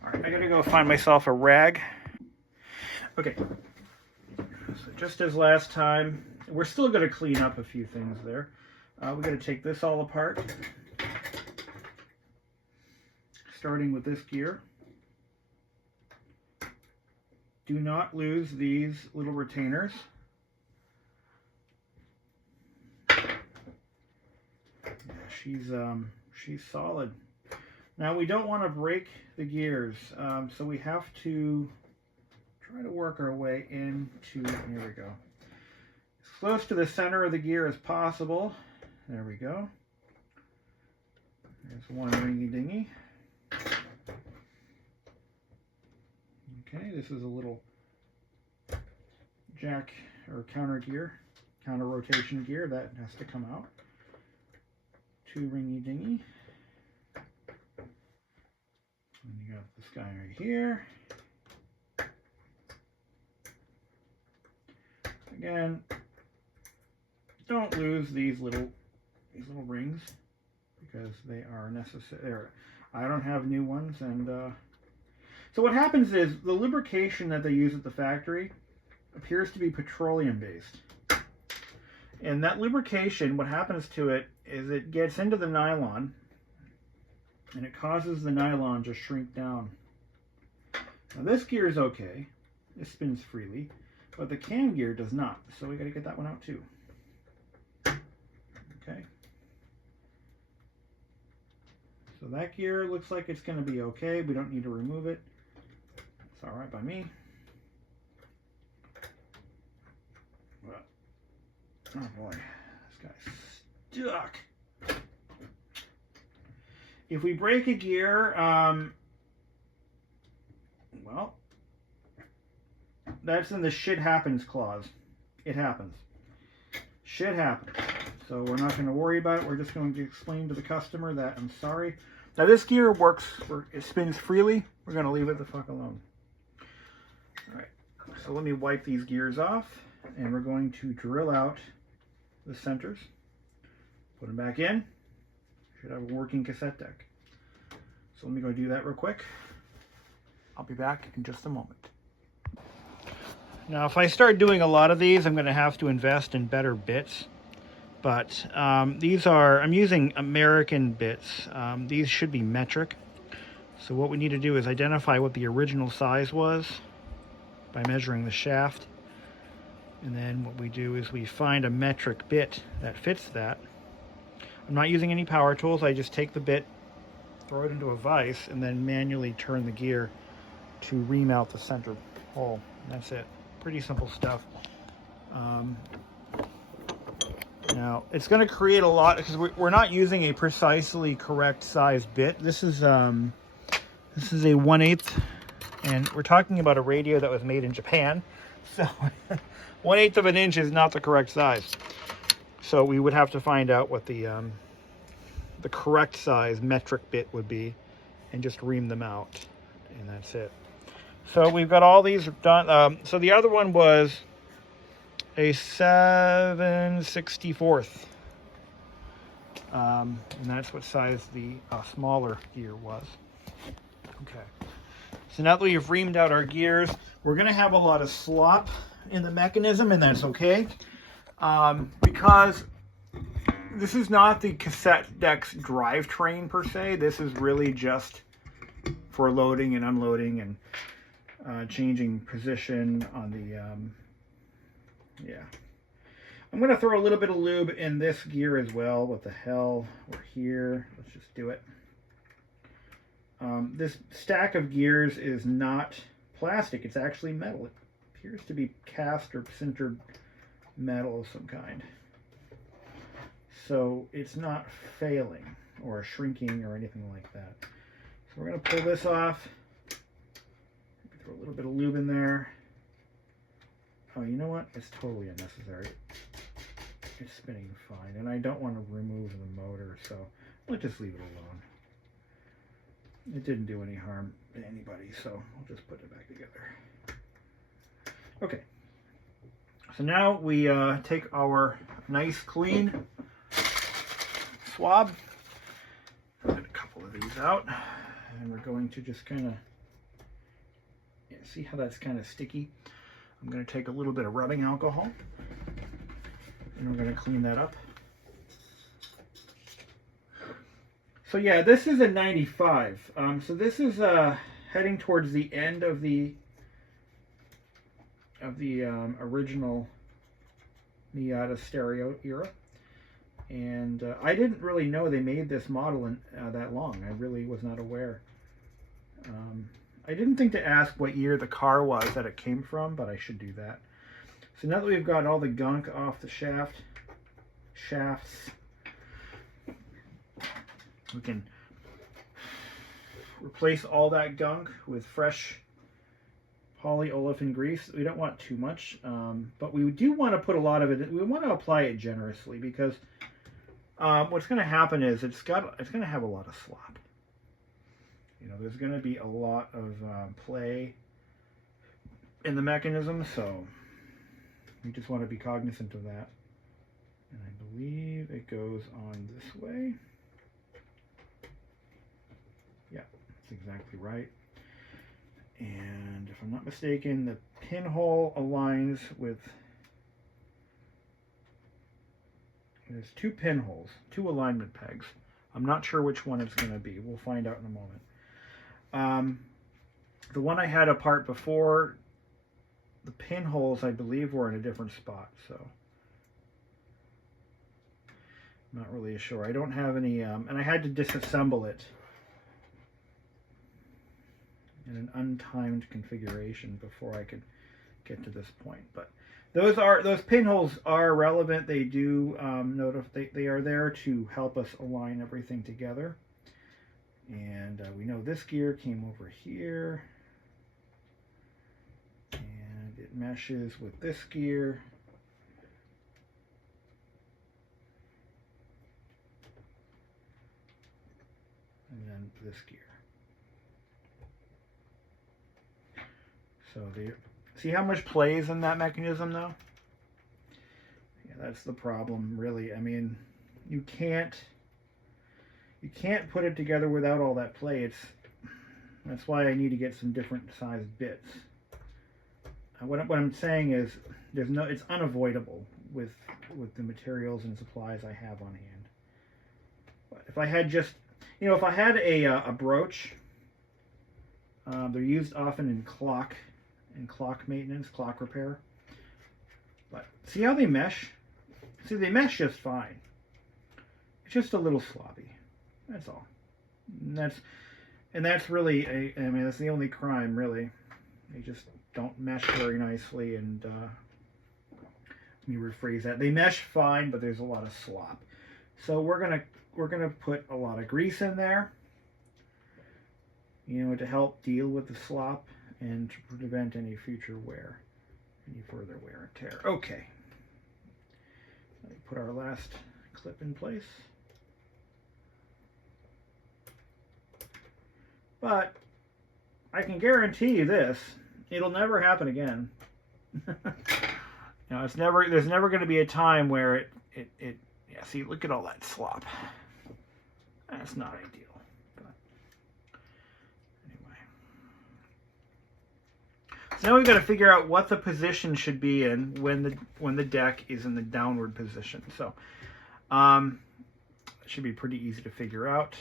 All right, I gotta go find myself a rag. Okay, so just as last time, we're still gonna clean up a few things there. We gotta take this all apart, starting with this gear. Do not lose these little retainers. Yeah, she's solid. Now we don't want to break the gears, so we have to try to work our way into, here we go, as close to the center of the gear as possible. There we go. There's one ringy dingy. Okay, this is a little jack or counter gear, counter rotation gear that has to come out. Two ringy dingy. And you got this guy right here. Again, don't lose these little rings because they are necessary. I don't have new ones, and so what happens is the lubrication that they use at the factory appears to be petroleum based, and that lubrication, what happens to it is it gets into the nylon. And it causes the nylon to shrink down. Now this gear is okay. It spins freely. But the cam gear does not. So we got to get that one out too. Okay. So that gear looks like it's going to be okay. We don't need to remove it. It's alright by me. But, oh boy. This guy's stuck. If we break a gear, well, that's in the shit happens clause. It happens. Shit happens. So we're not going to worry about it. We're just going to explain to the customer that I'm sorry. Now this gear works, it spins freely. We're going to leave it the fuck alone. All right. So let me wipe these gears off, and we're going to drill out the centers. Put them back in. Should have a working cassette deck. So let me go do that real quick. I'll be back in just a moment. Now if I start doing a lot of these, I'm going to have to invest in better bits. But these are, I'm using American bits. These should be metric. So what we need to do is identify what the original size was by measuring the shaft. And then what we do is we find a metric bit that fits that. I'm not using any power tools. I just take the bit, throw it into a vise, and then manually turn the gear to remount the center hole. And that's it. Pretty simple stuff. Now, it's going to create a lot, because we're not using a precisely correct size bit. This is a 1/8, and we're talking about a radio that was made in Japan. So 1/8 of an inch is not the correct size. So we would have to find out what the correct size metric bit would be and just ream them out, and that's it. So we've got all these done. So the other one was a 7/64, and that's what size the smaller gear was. Okay, so now that we've reamed out our gears, we're going to have a lot of slop in the mechanism, and that's okay, because this is not the Cassette Deck's drivetrain per se. This is really just for loading and unloading and changing position on the yeah. I'm going to throw a little bit of lube in this gear as well. What the hell? We're here. Let's just do it. This stack of gears is not plastic. It's actually metal. It appears to be cast or sintered metal of some kind. So it's not failing or shrinking or anything like that. So we're going to pull this off. Throw a little bit of lube in there. Oh, you know what? It's totally unnecessary. it's spinning fine, and I don't want to remove the motor, so let's just leave it alone. It didn't do any harm to anybody, so I'll just put it back together. Okay, so now we take our nice clean swab, get a couple of these out, and we're going to just kind of, see how that's kind of sticky? I'm going to take a little bit of rubbing alcohol, and we're going to clean that up. So yeah, this is a 95. So this is heading towards the end of the original Miata stereo era, and I didn't really know they made this model in that long. I really was not aware. I didn't think to ask what year the car was that it came from, but I should do that. So now that we've got all the gunk off the shafts, we can replace all that gunk with fresh polyolefin grease. We don't want too much, but we do want to put a lot of it. We want to apply it generously, because what's going to happen is it's going to have a lot of slop. You know, there's going to be a lot of play in the mechanism, so we just want to be cognizant of that. And I believe it goes on this way. Yeah, that's exactly right. And if I'm not mistaken, the pinhole aligns with, there's two pinholes, two alignment pegs. I'm not sure which one it's going to be. We'll find out in a moment. The one I had apart before, the pinholes, I believe, were in a different spot, so I'm not really sure. I don't have any, and I had to disassemble it in an untimed configuration before I could get to this point. But those pinholes are relevant. They do they are there to help us align everything together. And we know this gear came over here, and it meshes with this gear. And then this gear. So see how much play is in that mechanism, though? Yeah, that's the problem, really. I mean, you can't put it together without all that play. That's why I need to get some different sized bits. What I'm saying is, it's unavoidable with the materials and supplies I have on hand. But if I had just, if I had a brooch, they're used often in clock maintenance, clock repair. But see how they mesh? See, they mesh just fine. It's just a little sloppy. That's all. And that's really that's the only crime, really. They just don't mesh very nicely, and let me rephrase that. They mesh fine, but there's a lot of slop. So we're gonna put a lot of grease in there, to help deal with the slop and to prevent any future wear, any further wear and tear. Okay. Let me put our last clip in place. But I can guarantee you this, it'll never happen again. There's never going to be a time where yeah, see, look at all that slop. That's not ideal. But anyway. So now we've got to figure out what the position should be in when the deck is in the downward position. So it should be pretty easy to figure out.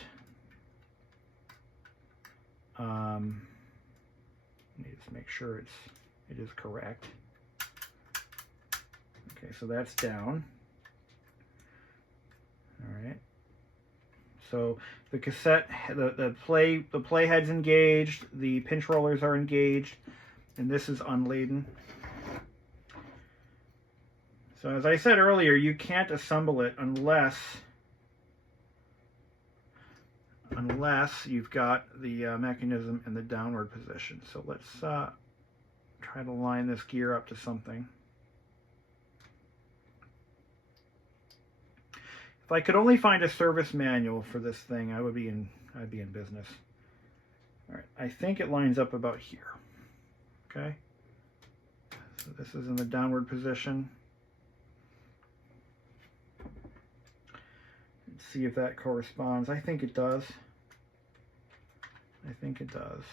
Let me just make sure it is correct. Okay, so that's down. All right. So the cassette, the play head's engaged, the pinch rollers are engaged, and this is unladen. So as I said earlier, you can't assemble it unless you've got the mechanism in the downward position. So let's try to line this gear up to something. If I could only find a service manual for this thing, I'd be in business. All right, I think it lines up about here. Okay, so this is in the downward position. Let's see if that corresponds. I think it does. I think it does.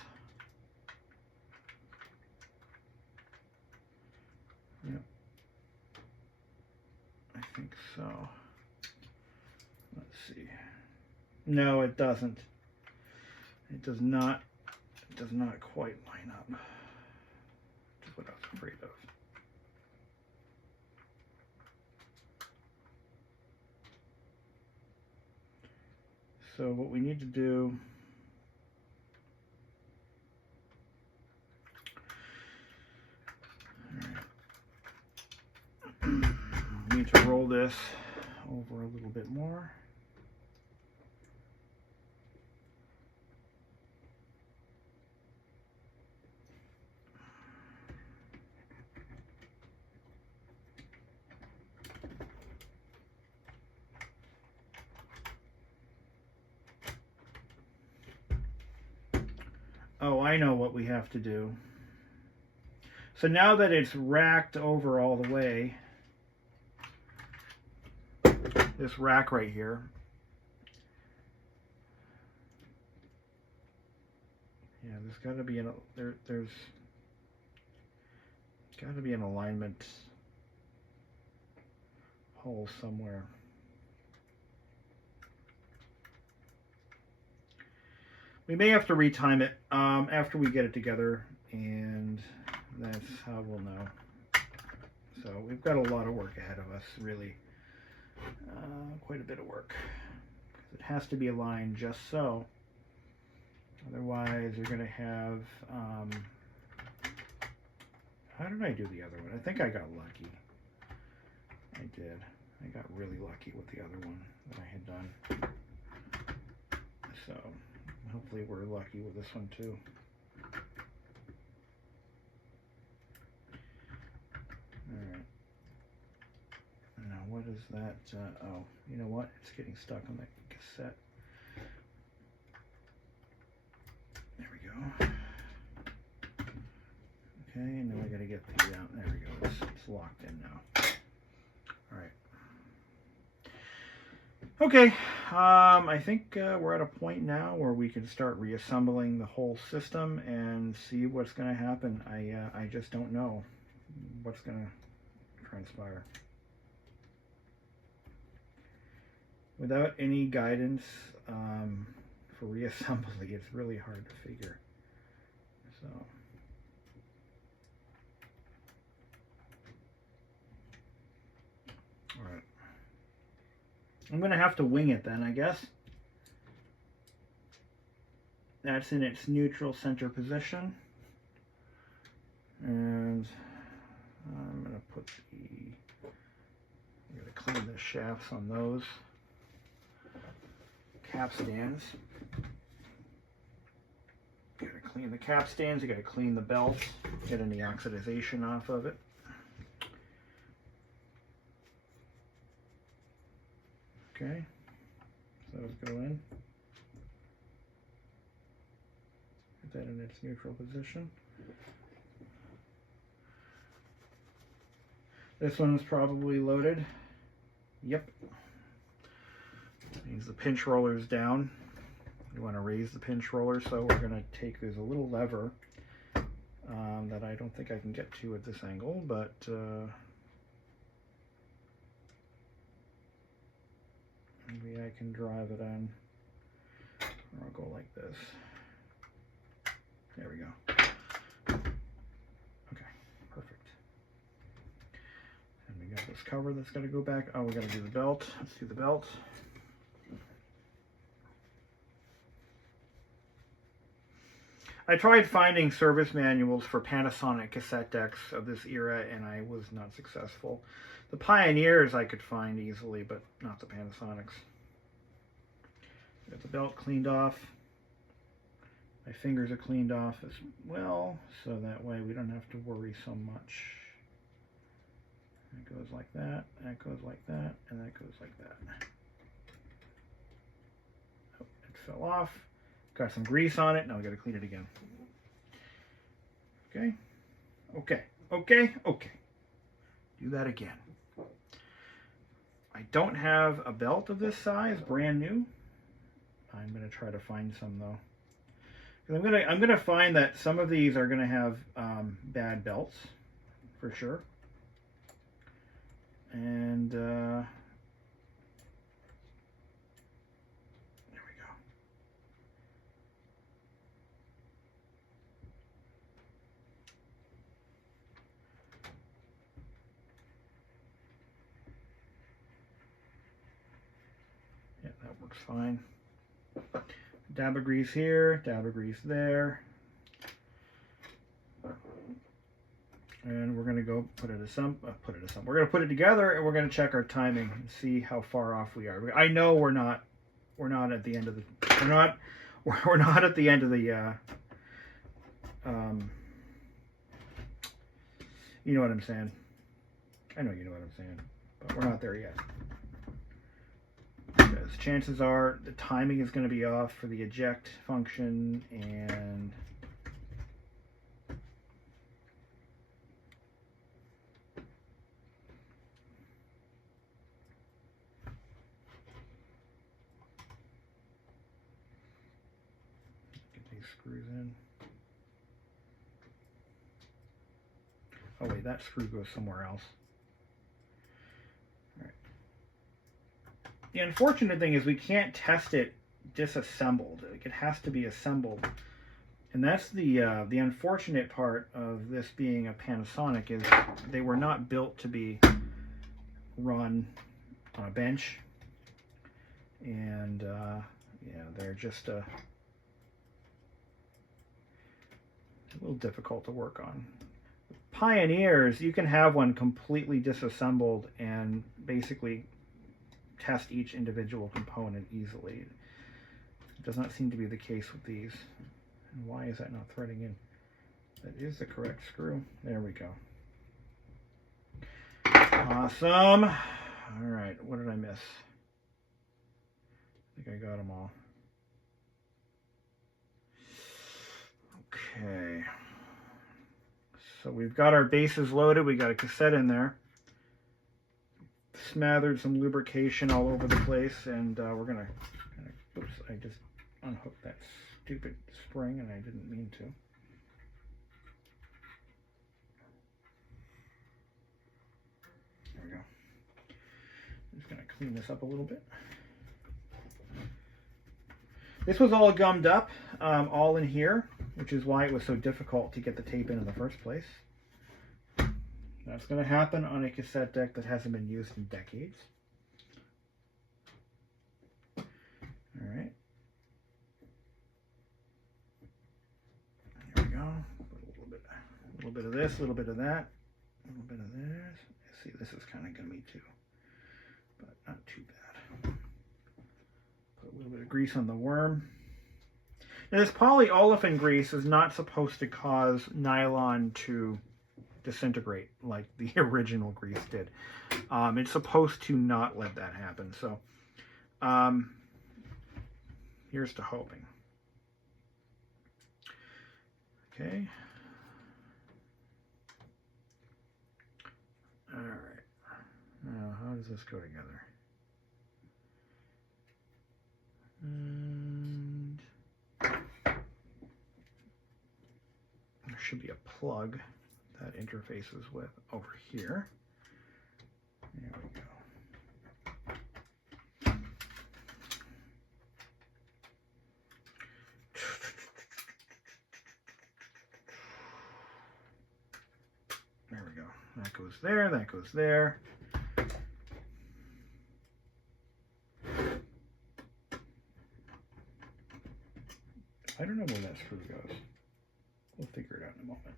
Yep. I think so. Let's see. No, it doesn't. It does not. It does not quite line up. That's what I was afraid of. So what we need to do. We need to roll this over a little bit more. Oh, I know what we have to do. So now that it's racked over all the way, this rack right here, yeah, there's got to be there's got to be an alignment hole somewhere. We may have to retime it after we get it together, and that's how we'll know. So we've got a lot of work ahead of us, really. Quite a bit of work. It has to be aligned just so. Otherwise, you're going to have... how did I do the other one? I think I got lucky. I did. I got really lucky with the other one that I had done. So... hopefully we're lucky with this one too. Alright. Now what is that? Oh, you know what? It's getting stuck on that cassette. There we go. Okay, and now I gotta get the, there we go. It's locked in now. Alright. Okay, I think we're at a point now where we can start reassembling the whole system and see what's going to happen. I just don't know what's going to transpire. Without any guidance for reassembly, it's really hard to figure. So. All right. I'm going to have to wing it then, I guess. That's in its neutral center position. And I'm going to put I'm going to clean the shafts on those cap stands. You got to clean the cap stands, you got to clean the belt, get any oxidization off of it. Okay, so those go in. Put that in its neutral position. This one is probably loaded. Yep. Means the pinch roller's down. You want to raise the pinch roller, so we're going to take, there's a little lever that I don't think I can get to at this angle, but maybe I can drive it on, or I'll go like this. There we go. Okay, perfect. And we got this cover that's got to go back. Oh, we got to do the belt. Let's do the belt. I tried finding service manuals for Panasonic cassette decks of this era, and I was not successful. The Pioneers I could find easily, but not the Panasonics. Got the belt cleaned off. My fingers are cleaned off as well, so that way we don't have to worry so much. That goes like that, that goes like that, and that goes like that. fell off. Got some grease on it. Now we got to clean it again. Okay. Okay. Okay. Okay. Do that again. I don't have a belt of this size, brand new. I'm gonna try to find some though. I'm gonna find that some of these are gonna have bad belts for sure. And there we go. Yeah, that works fine. Dab of grease here, dab of grease there. And we're gonna go put it assemble. We're gonna put it together, and we're gonna check our timing and see how far off we are. I know we're not at the end of the. We're not at the end of the. You know what I'm saying. I know you know what I'm saying, but we're not there yet. Because chances are the timing is going to be off for the eject function, and get these screws in. Oh wait, that screw goes somewhere else. All right. The unfortunate thing is we can't test it disassembled. Like, it has to be assembled. And that's the unfortunate part of this being a Panasonic, is they were not built to be run on a bench. And yeah, they're just a little difficult to work on. Pioneers, you can have one completely disassembled and basically test each individual component easily. It does not seem to be the case with these. And why is that not threading in? That is the correct screw. There we go. Awesome. All right, what did I miss? I think I got them all. Okay. So we've got our bases loaded. We got a cassette in there. Smothered some lubrication all over the place, and we're gonna. Oops! I just unhooked that stupid spring, and I didn't mean to. There we go. I'm just gonna clean this up a little bit. This was all gummed up, all in here, which is why it was so difficult to get the tape in the first place. That's going to happen on a cassette deck that hasn't been used in decades. All right. There we go. Put a little bit of this, a little bit of that, a little bit of this. See, this is kind of gummy too, but not too bad. Put a little bit of grease on the worm. Now, this polyolefin grease is not supposed to cause nylon to disintegrate like the original grease did. It's supposed to not let that happen. So here's to hoping. Okay. All right. Now, how does this go together? And there should be a plug that interfaces with over here. There we go. There we go. That goes there, that goes there. I don't know where that screw goes. We'll figure it out in a moment.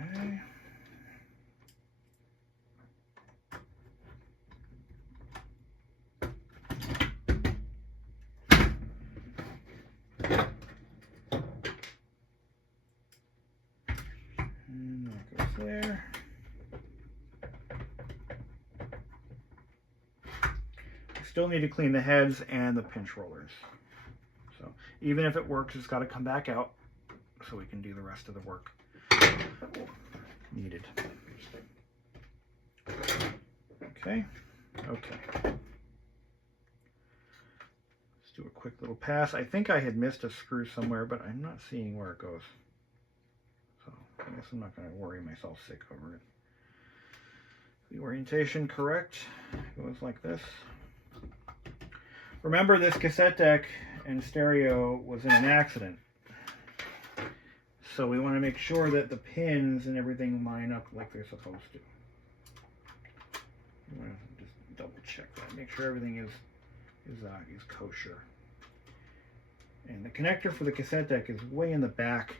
Okay. And that goes there. still need to clean the heads and the pinch rollers. So even if it works, it's got to come back out so we can do the rest of the work needed. Okay. Let's do a quick little pass. I think I had missed a screw somewhere, but I'm not seeing where it goes. So I guess I'm not going to worry myself sick over it. The orientation correct goes like this. Remember, this cassette deck and stereo was in an accident. So we want to make sure that the pins and everything line up like they're supposed to. I'm going to just double check that. Make sure everything is kosher. And the connector for the cassette deck is way in the back.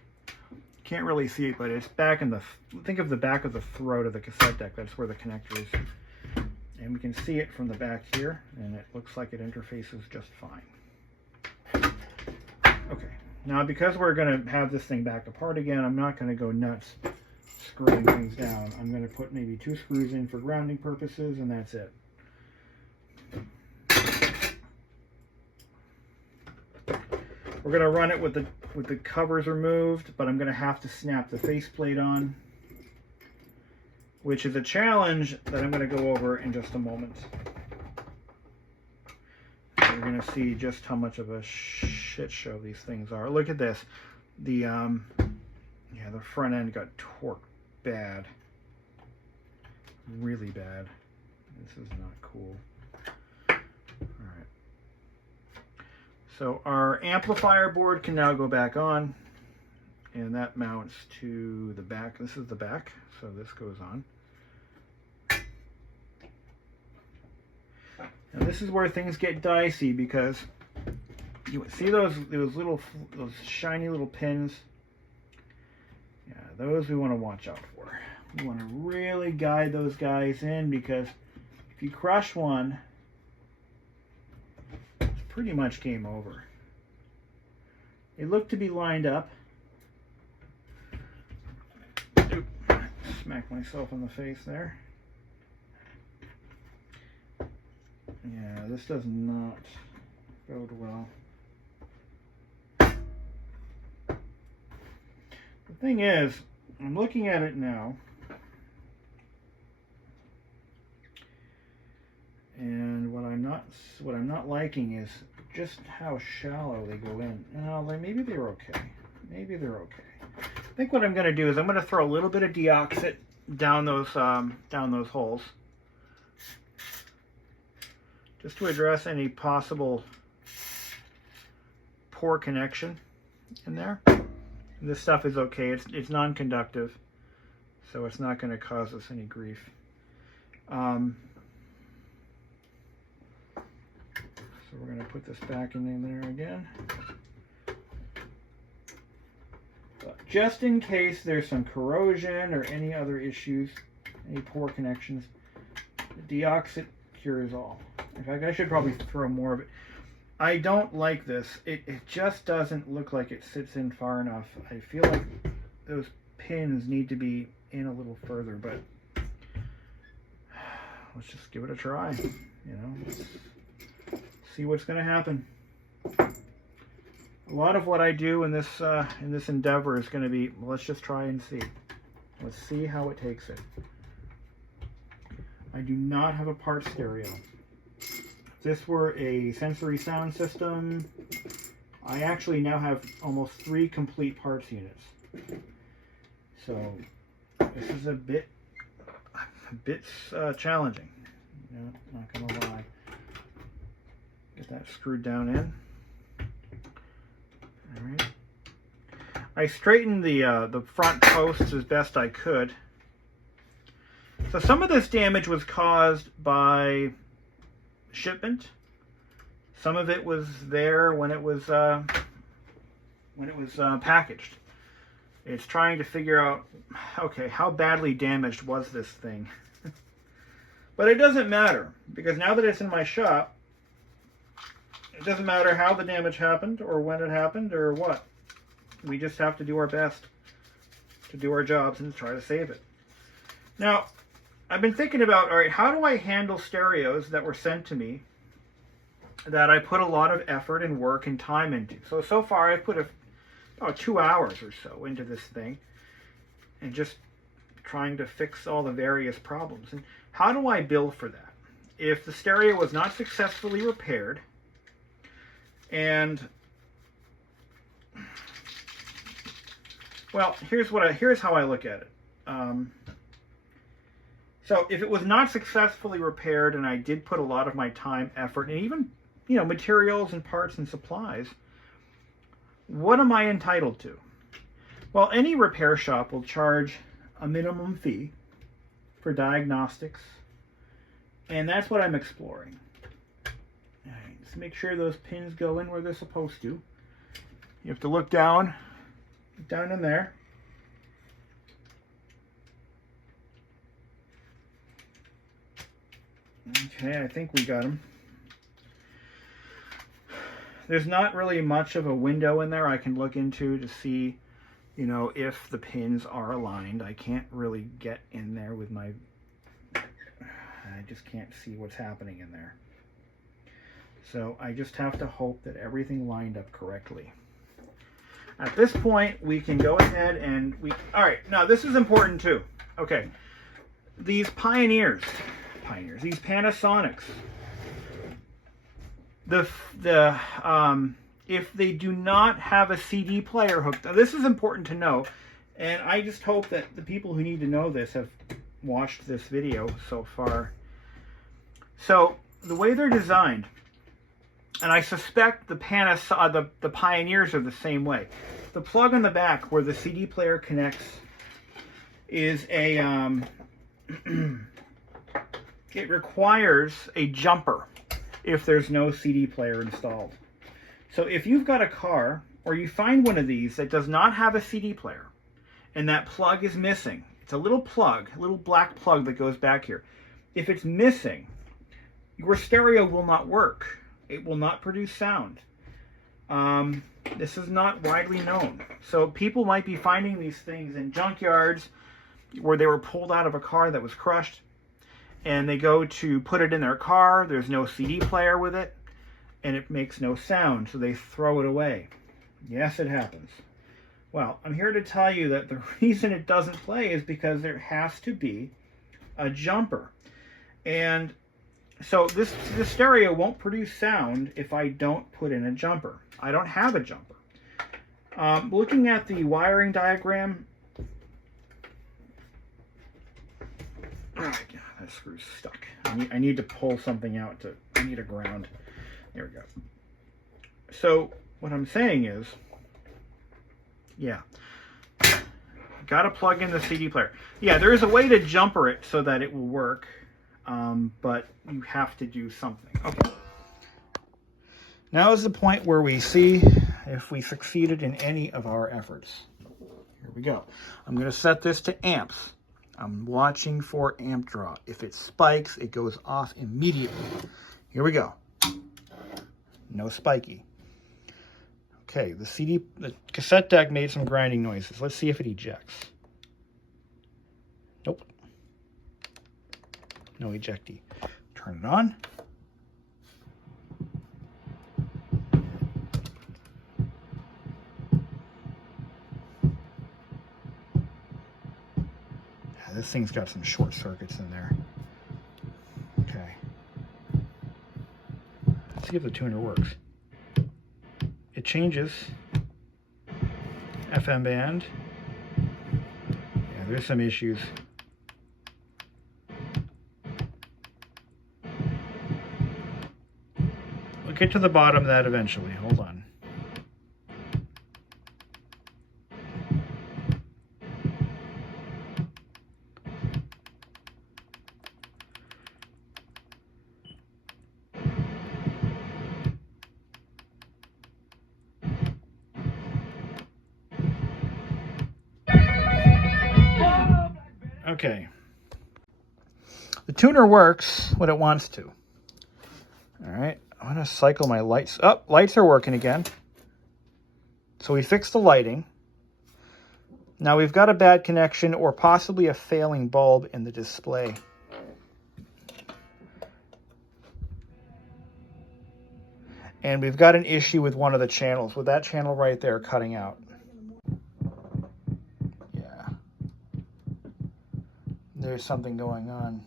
Can't really see it, but it's back in the, think of the back of the throat of the cassette deck. That's where the connector is. And we can see it from the back here, and it looks like it interfaces just fine. Okay, now because we're going to have this thing back apart again, I'm not going to go nuts screwing things down. I'm going to put maybe 2 screws in for grounding purposes, and that's it. We're going to run it with the covers removed, but I'm going to have to snap the faceplate on, which is a challenge that I'm going to go over in just a moment. We're going to see just how much of a shit show these things are. Look at this. The front end got torqued bad. Really bad. This is not cool. Alright. So our amplifier board can now go back on, and that mounts to the back. This is the back, so this goes on. Now this is where things get dicey, because you see those shiny little pins. Yeah, those we want to watch out for. We want to really guide those guys in, because if you crush one, it's pretty much game over. They look to be lined up. Oop, smack myself in the face there. Yeah, this does not bode well. The thing is, I'm looking at it now, and what I'm not liking is just how shallow they go in. Now, maybe they're okay. Maybe they're okay. I think what I'm going to do is I'm going to throw a little bit of deoxit down those holes, just to address any possible poor connection in there. This stuff is okay. It's non-conductive, so it's not going to cause us any grief. So we're going to put this back in there again. But just in case there's some corrosion or any other issues, any poor connections, the deoxit cures all. In fact, I should probably throw more of it. I don't like this. It just doesn't look like it sits in far enough. I feel like those pins need to be in a little further, but let's just give it a try. You know, let's see what's going to happen. A lot of what I do in this endeavor is going to be, let's just try and see. Let's see how it takes it. I do not have a part stereo. If this were a sensory sound system, I actually now have almost 3 complete parts units. So this is a bit challenging. You know, not gonna lie. Get that screwed down in. All right. I straightened the front posts as best I could. So some of this damage was caused by shipment. Some of it was there when it was packaged. It's trying to figure out, okay, how badly damaged was this thing? But it doesn't matter, because now that it's in my shop, it doesn't matter how the damage happened or when it happened or what. We just have to do our best to do our jobs and try to save it. Now, I've been thinking about, all right, how do I handle stereos that were sent to me that I put a lot of effort and work and time into. So far I've put about 2 hours or so into this thing and just trying to fix all the various problems. And how do I bill for that? If the stereo was not successfully repaired, and well, here's how I look at it. So if it was not successfully repaired, and I did put a lot of my time, effort, and even materials and parts and supplies, what am I entitled to? Well, any repair shop will charge a minimum fee for diagnostics, and that's what I'm exploring. All right, let's make sure those pins go in where they're supposed to. You have to look down in there. Okay, I think we got them. There's not really much of a window in there I can look into to see, if the pins are aligned. I can't really get in there with my... I just can't see what's happening in there. So I just have to hope that everything lined up correctly. At this point, we can go ahead and all right, now this is important too. Okay, these these Panasonics, if they do not have a CD player hooked, now this is important to know, and I just hope that the people who need to know this have watched this video so far. So the way they're designed, and I suspect the Pioneers are the same way. The plug on the back where the CD player connects is a it requires a jumper if there's no CD player installed. So if you've got a car or you find one of these that does not have a CD player and that plug is missing, it's a little plug, a little black plug that goes back here. If it's missing, your stereo will not work. It will not produce sound. This is not widely known. So people might be finding these things in junkyards where they were pulled out of a car that was crushed, and they go to put it in their car. There's no CD player with it, and it makes no sound, so they throw it away. Yes, it happens. Well, I'm here to tell you that the reason it doesn't play is because there has to be a jumper. And so this stereo won't produce sound if I don't put in a jumper. I don't have a jumper. Looking at the wiring diagram, oh God, that screw's stuck. I need to pull something out. I need a ground. There we go. So what I'm saying is, yeah, got to plug in the CD player. Yeah, there is a way to jumper it so that it will work, but you have to do something. Okay. Now is the point where we see if we succeeded in any of our efforts. Here we go. I'm going to set this to amps. I'm watching for amp draw. If it spikes, it goes off immediately. Here we go. No spiky. Okay, the cassette deck made some grinding noises. Let's see if it ejects. Nope. No ejectee. Turn it on. This thing's got some short circuits in there. Okay. Let's see if the tuner works. It changes FM band. Yeah, there's some issues. We'll get to the bottom of that eventually. Hold on. Okay. The tuner works when it wants to. All right. I'm going to cycle my lights. Oh, lights are working again. So we fixed the lighting. Now we've got a bad connection or possibly a failing bulb in the display. And we've got an issue with one of the channels, with that channel right there cutting out. Yeah. There's something going on.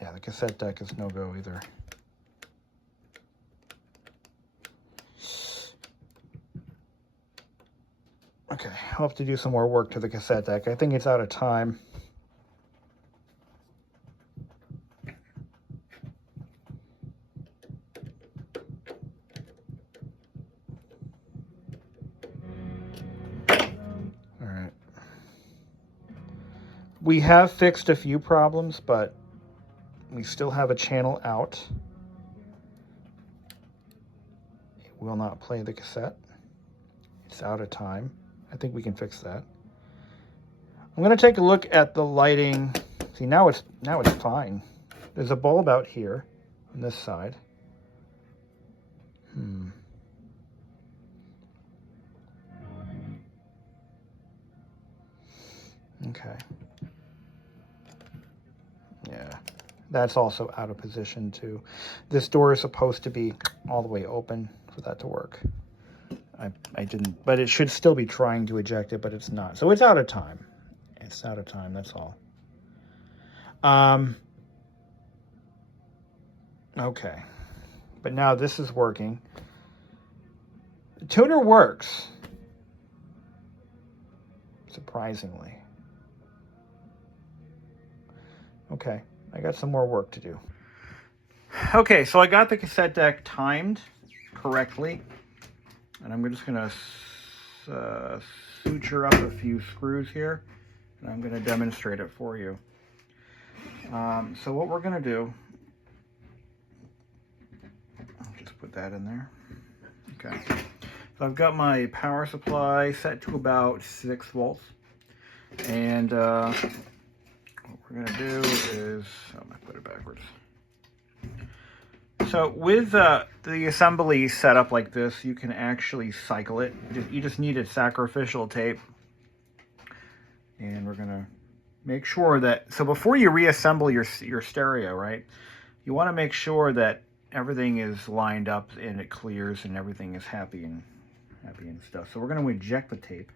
Yeah, the cassette deck is no go either. Okay, I'll have to do some more work to the cassette deck. I think it's out of time. All right. We have fixed a few problems, but we still have a channel out. It will not play the cassette. It's out of time. I think we can fix that. I'm going to take a look at the lighting. See, now it's fine. There's a bulb out here on this side. Okay. Yeah, that's also out of position too. This door is supposed to be all the way open for that to work. I didn't, but it should still be trying to eject it, but it's not. So it's out of time. It's out of time, that's all. Okay. But now this is working. The tuner works. Surprisingly. Okay, I got some more work to do. Okay, so I got the cassette deck timed correctly. And I'm just going to suture up a few screws here. And I'm going to demonstrate it for you. So what we're going to do, I'll just put that in there. Okay. So I've got my power supply set to about 6 volts. And what we're going to do is, I'm going to put it backwards. So with the assembly set up like this, you can actually cycle it. You just need a sacrificial tape. And we're going to make sure that, so before you reassemble your stereo, right, you want to make sure that everything is lined up and it clears and everything is happy and stuff. So we're going to eject the tape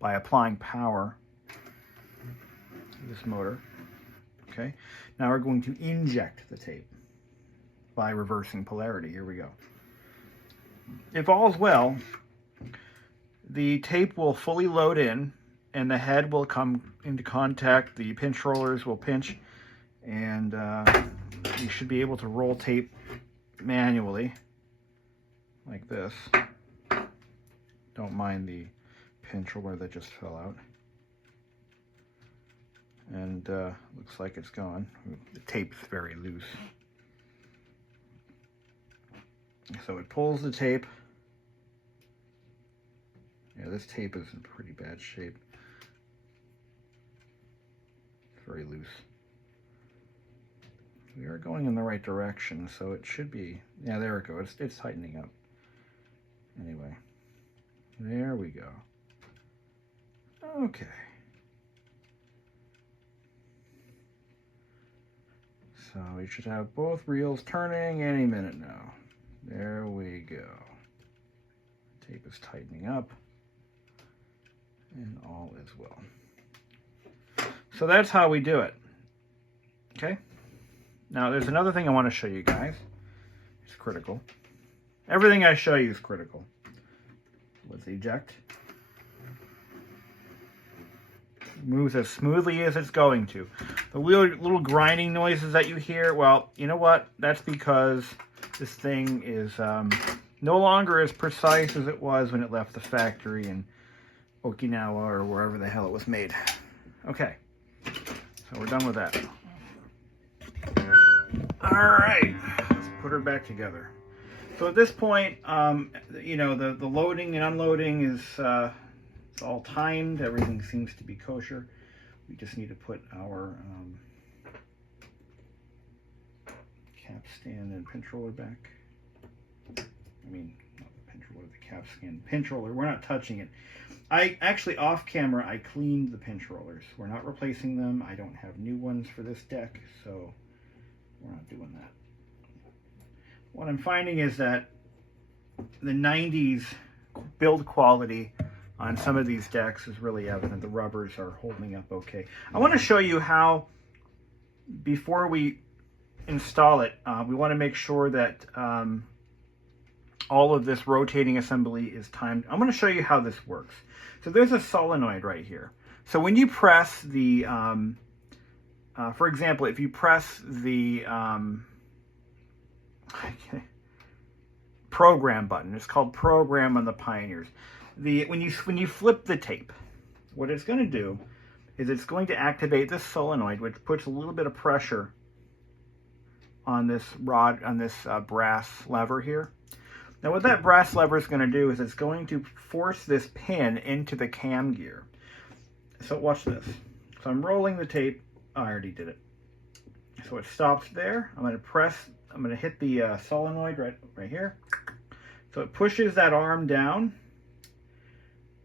by applying power to this motor. Okay. Now we're going to inject the tape by reversing polarity. Here we go. If all's well, the tape will fully load in and the head will come into contact. The pinch rollers will pinch and you should be able to roll tape manually like this. Don't mind the pinch roller that just fell out. And looks like it's gone. The tape's very loose. So it pulls the tape. Yeah, this tape is in pretty bad shape. It's very loose. We are going in the right direction, so it should be, yeah, there it goes. It's tightening up. Anyway, there we go. Okay. So we should have both reels turning any minute now. There we go. Tape is tightening up. And all is well. So that's how we do it. Okay? Now there's another thing I want to show you guys. It's critical. Everything I show you is critical. Let's eject. Moves as smoothly as it's going to. The little grinding noises that you hear, well, you know what? That's because this thing is no longer as precise as it was when it left the factory in Okinawa or wherever the hell it was made. Okay, so we're done with that. All right, let's put her back together. So at this point, you know, the loading and unloading is it's all timed. Everything seems to be kosher. We just need to put our cap stand and pinch roller back. I mean, not the pinch roller, the cap skin. Pinch roller, we're not touching it. I actually, off camera, I cleaned the pinch rollers. We're not replacing them. I don't have new ones for this deck, so we're not doing that. What I'm finding is that the 90s build quality on some of these decks is really evident. The rubbers are holding up okay. I want to show you how, before we install it, we want to make sure that all of this rotating assembly is timed. I'm going to show you how this works. So there's a solenoid right here. So when you press the, for example, if you press the program button, it's called program on the Pioneers. When you flip the tape, what it's going to do is it's going to activate this solenoid, which puts a little bit of pressure on this rod, on this brass lever here. Now what that brass lever is going to do is it's going to force this pin into the cam gear. So watch this. So I'm rolling the tape. Oh, I already did it. So it stops there. I'm going to hit the solenoid right here. So it pushes that arm down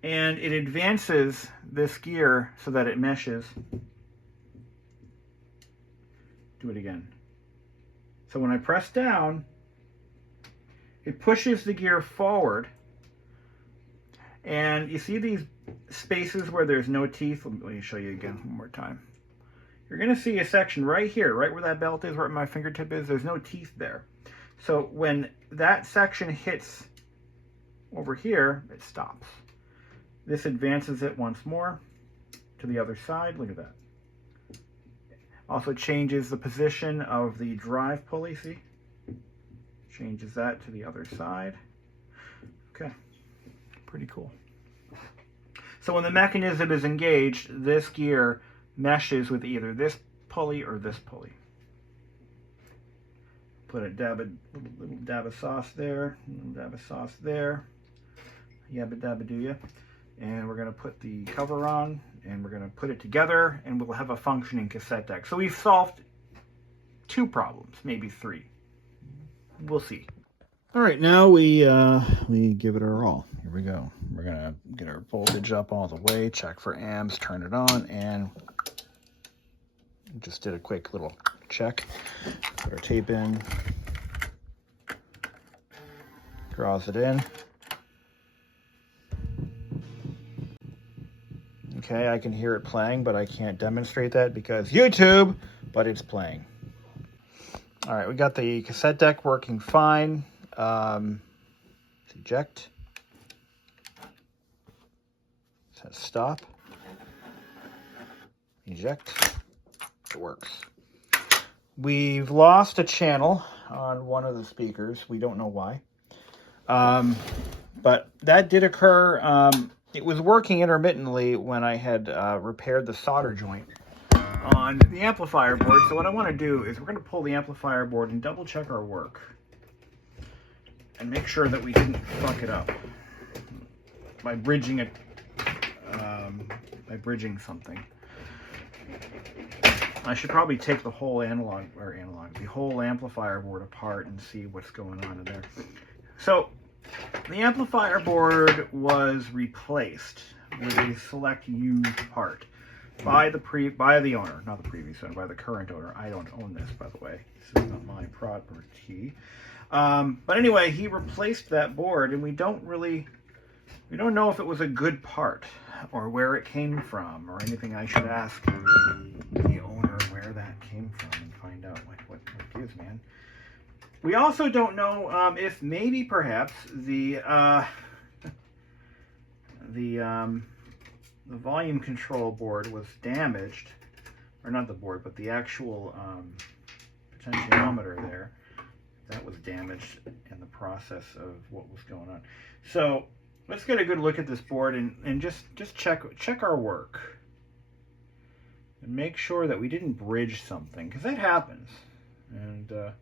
and it advances this gear so that it meshes. Do it again. So when I press down, it pushes the gear forward, and you see these spaces where there's no teeth. Let me show you again one more time. You're going to see a section right here, right where that belt is, where my fingertip is. There's no teeth there. So when that section hits over here, it stops. This advances it once more to the other side. Look at that. Also changes the position of the drive pulley, see? Changes that to the other side. Okay, pretty cool. So when the mechanism is engaged, this gear meshes with either this pulley or this pulley. Put a little dab of sauce there, little dab of sauce there. Yabba dabba do ya. And we're going to put the cover on, and we're going to put it together, and we'll have a functioning cassette deck. So we've solved 2 problems, maybe 3. We'll see. All right, now we give it our all. Here we go. We're going to get our voltage up all the way, check for amps, turn it on, and just did a quick little check. Put our tape in, draws it in. Okay, I can hear it playing, but I can't demonstrate that because YouTube, but it's playing. All right, we got the cassette deck working fine. Eject. It says stop. Eject. It works. We've lost a channel on one of the speakers. We don't know why. But that did occur. It was working intermittently when I had repaired the solder joint on the amplifier board. So what I want to do is we're going to pull the amplifier board and double check our work and make sure that we didn't fuck it up by bridging it, something. I should probably take the whole the whole amplifier board apart and see what's going on in there. So the amplifier board was replaced with a select used part by the owner, not the previous owner, by the current owner. I don't own this, by the way. This is not my property. But anyway, he replaced that board, and we don't know if it was a good part or where it came from or anything. I should ask the owner where that came from and find out what it is, man. We also don't know if maybe perhaps the volume control board was damaged, or not the board, but the actual potentiometer there. That was damaged in the process of what was going on. So let's get a good look at this board and just check our work and make sure that we didn't bridge something, because that happens. And I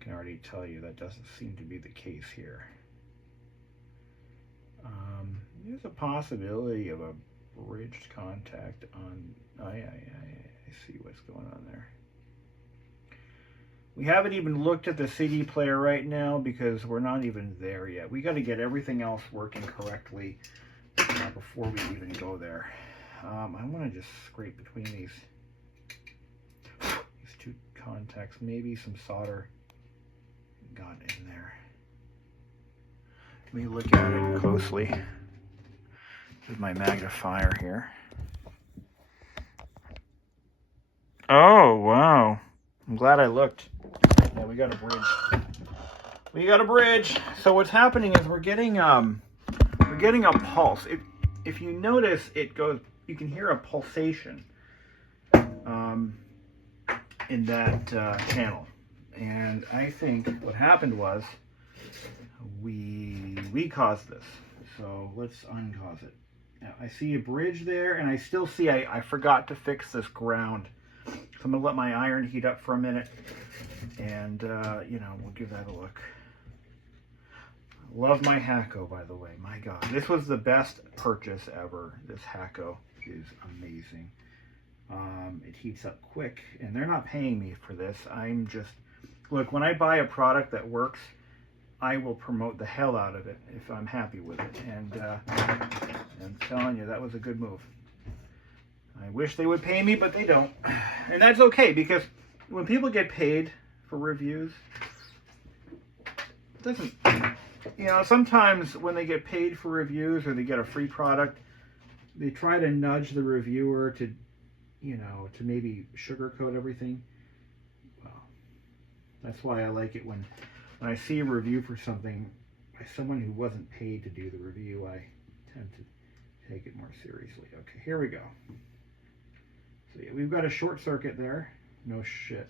can already tell you that doesn't seem to be the case here. There's a possibility of a bridged contact on. I see what's going on there. We haven't even looked at the CD player right now because we're not even there yet. We got to get everything else working correctly before we even go there. I want to just scrape between these two contacts. Maybe some solder got in there. Let me look at it closely with my magnifier here. Oh, wow. I'm glad I looked. Yeah, we got a bridge. We got a bridge. So what's happening is we're getting a pulse. If you notice, it goes. You can hear a pulsation in that channel. And I think what happened was we caused this. So let's uncause it. Now I see a bridge there, and I still see I forgot to fix this ground. So I'm gonna let my iron heat up for a minute, and you know, we'll give that a look. Love my Hakko, by the way. My God, this was the best purchase ever. This Hakko is amazing. It heats up quick, and they're not paying me for this. I'm just, look, when I buy a product that works, I will promote the hell out of it if I'm happy with it. And I'm telling you, that was a good move. I wish they would pay me, but they don't. And that's okay, because when people get paid for reviews, it doesn't, you know, sometimes when they get paid for reviews or they get a free product, they try to nudge the reviewer to, you know, to maybe sugarcoat everything. Well, that's why I like it when I see a review for something by someone who wasn't paid to do the review. I tend to take it more seriously. Okay, here we go. So yeah, we've got a short circuit there. No shit.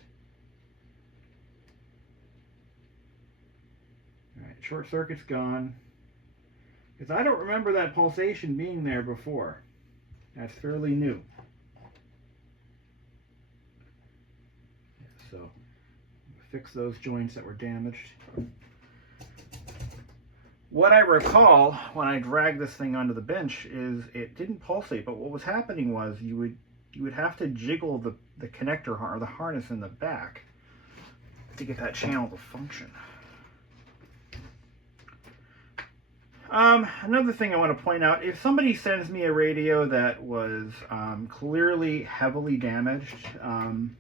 All right, short circuit's gone. Because I don't remember that pulsation being there before. That's fairly new. Yeah, so fix those joints that were damaged. What I recall when I dragged this thing onto the bench is it didn't pulsate, but what was happening was you would have to jiggle the connector or the harness in the back to get that channel to function. Another thing I want to point out, if somebody sends me a radio that was clearly heavily damaged, I'm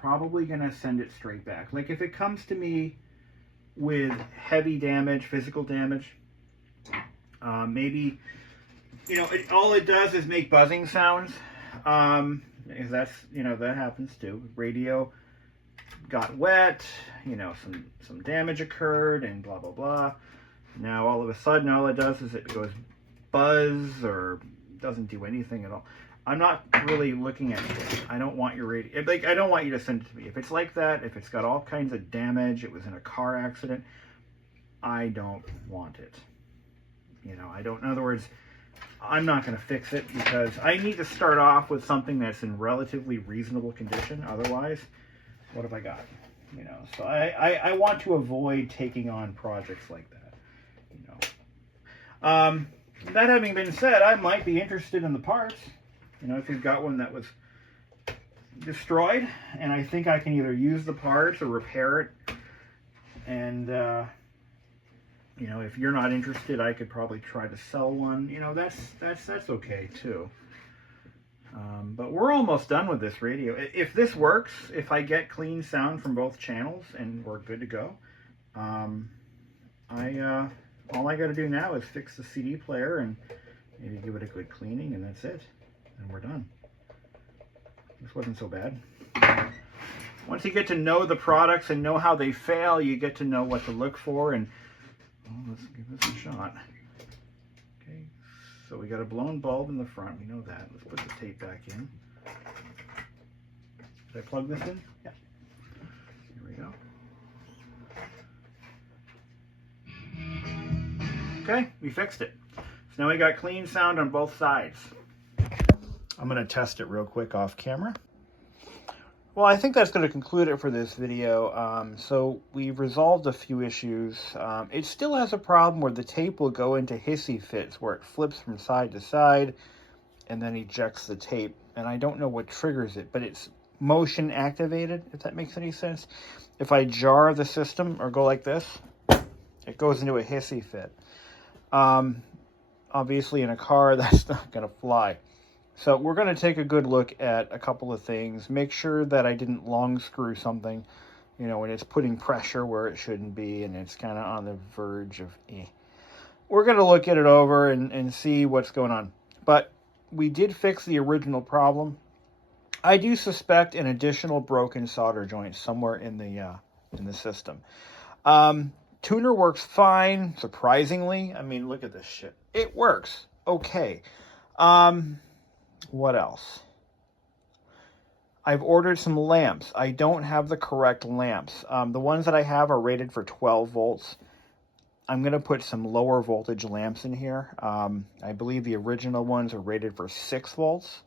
probably going to send it straight back. Like if it comes to me with heavy damage, physical damage, maybe, you know, all it does is make buzzing sounds. Because that's, you know, that happens too. Radio got wet, you know, some damage occurred and blah, blah, blah. Now all of a sudden all it does is it goes buzz or doesn't do anything at all. I'm not really looking at it. I don't want your radio, like, I don't want you to send it to me. If it's like that, if it's got all kinds of damage, it was in a car accident, I don't want it. You know, I don't, in other words, I'm not going to fix it because I need to start off with something that's in relatively reasonable condition. Otherwise, what have I got? You know, so I want to avoid taking on projects like that. You know, that having been said, I might be interested in the parts. You know, if you've got one that was destroyed, and I think I can either use the parts or repair it. And you know, if you're not interested, I could probably try to sell one. You know, that's okay too. But we're almost done with this radio. If this works, if I get clean sound from both channels and we're good to go, all I got to do now is fix the CD player and maybe give it a good cleaning, and that's it. And we're done. This wasn't so bad. Once you get to know the products and know how they fail, you get to know what to look for. And well, let's give this a shot. Okay, so we got a blown bulb in the front. We know that. Let's put the tape back in. Did I plug this in? Yeah. Here we go. Okay, we fixed it. So now we got clean sound on both sides. I'm going to test it real quick off camera. Well, I think that's going to conclude it for this video. So we've resolved a few issues. It still has a problem where the tape will go into hissy fits, where it flips from side to side and then ejects the tape. And I don't know what triggers it, but it's motion activated, if that makes any sense. If I jar the system or go like this, it goes into a hissy fit. Obviously in a car, that's not going to fly. So we're going to take a good look at a couple of things. Make sure that I didn't long screw something, you know, when it's putting pressure where it shouldn't be and it's kind of on the verge of We're going to look at it over and see what's going on. But we did fix the original problem. I do suspect an additional broken solder joint somewhere in the system. Tuner works fine, surprisingly. I mean, look at this shit. It works. Okay. What else? I've ordered some lamps. I don't have the correct lamps. The ones that I have are rated for 12 volts. I'm going to put some lower voltage lamps in here. I believe the original ones are rated for 6 volts.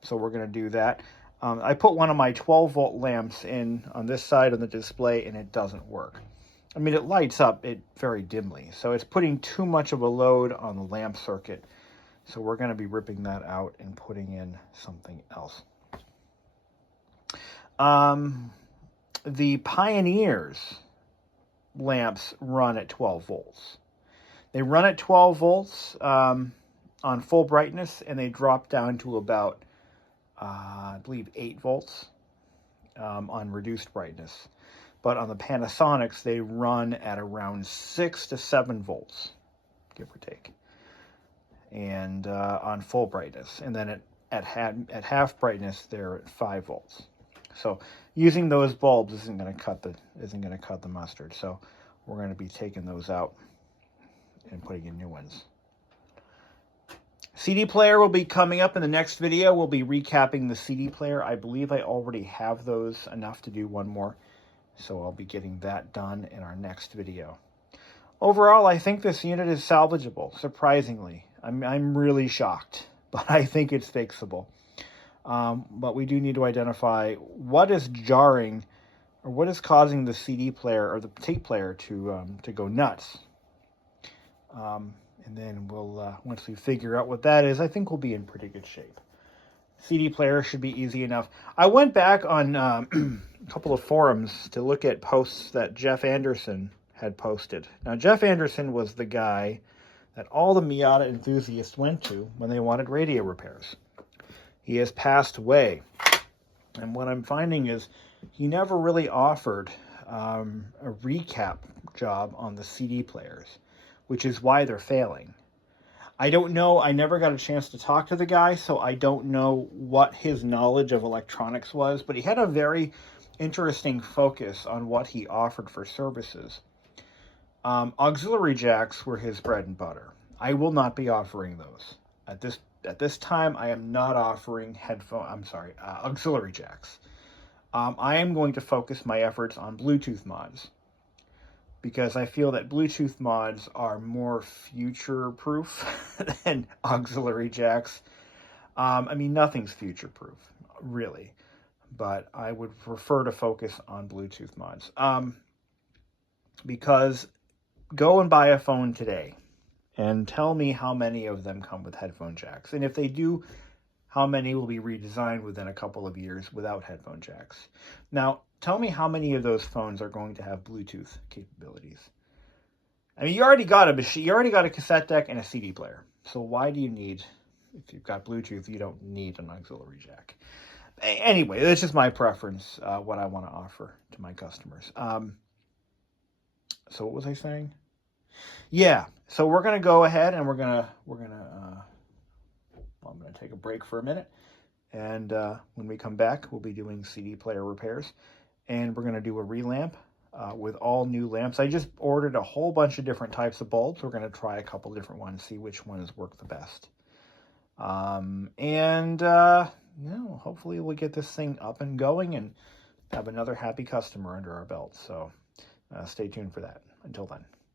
So we're going to do that. I put one of my 12 volt lamps in on this side of the display and it doesn't work. I mean, it lights up it very dimly. So it's putting too much of a load on the lamp circuit. So we're going to be ripping that out and putting in something else. The Pioneers lamps run at 12 volts. They run at 12 volts on full brightness, and they drop down to about, I believe, 8 volts on reduced brightness. But on the Panasonics, they run at around 6 to 7 volts, give or take, and on full brightness. And then at half brightness, they're at 5 volts. So using those bulbs isn't going to cut the mustard. So we're going to be taking those out and putting in new ones. CD player will be coming up in the next video. We'll be recapping the CD player. I believe I already have those enough to do one more. So I'll be getting that done in our next video. Overall, I think this unit is salvageable, surprisingly. I'm really shocked, but I think it's fixable. But we do need to identify what is jarring or what is causing the CD player or the tape player to go nuts. And then we'll, once we figure out what that is, I think we'll be in pretty good shape. CD player should be easy enough. I went back on a couple of forums to look at posts that Jeff Anderson had posted. Now, Jeff Anderson was the guy that all the Miata enthusiasts went to when they wanted radio repairs. He has passed away. And what I'm finding is he never really offered a recap job on the CD players, which is why they're failing. I don't know. I never got a chance to talk to the guy, so I don't know what his knowledge of electronics was, but he had a very interesting focus on what he offered for services. Auxiliary jacks were his bread and butter. I will not be offering those. At this time, I am not offering auxiliary jacks. I am going to focus my efforts on Bluetooth mods, because I feel that Bluetooth mods are more future-proof than auxiliary jacks. I mean, nothing's future-proof, really, but I would prefer to focus on Bluetooth mods. Because go and buy a phone today and tell me how many of them come with headphone jacks. And if they do, how many will be redesigned within a couple of years without headphone jacks? Now, tell me how many of those phones are going to have Bluetooth capabilities. I mean, you already got a cassette deck and a CD player. So why do you need, if you've got Bluetooth, you don't need an auxiliary jack. Anyway, that's just my preference, what I want to offer to my customers. So what was I saying? Yeah, so we're going to go ahead and I'm going to take a break for a minute. And when we come back, we'll be doing CD player repairs. And we're going to do a relamp with all new lamps. I just ordered a whole bunch of different types of bulbs. We're going to try a couple different ones, see which ones work the best. Hopefully we'll get this thing up and going and have another happy customer under our belt. So stay tuned for that. Until then.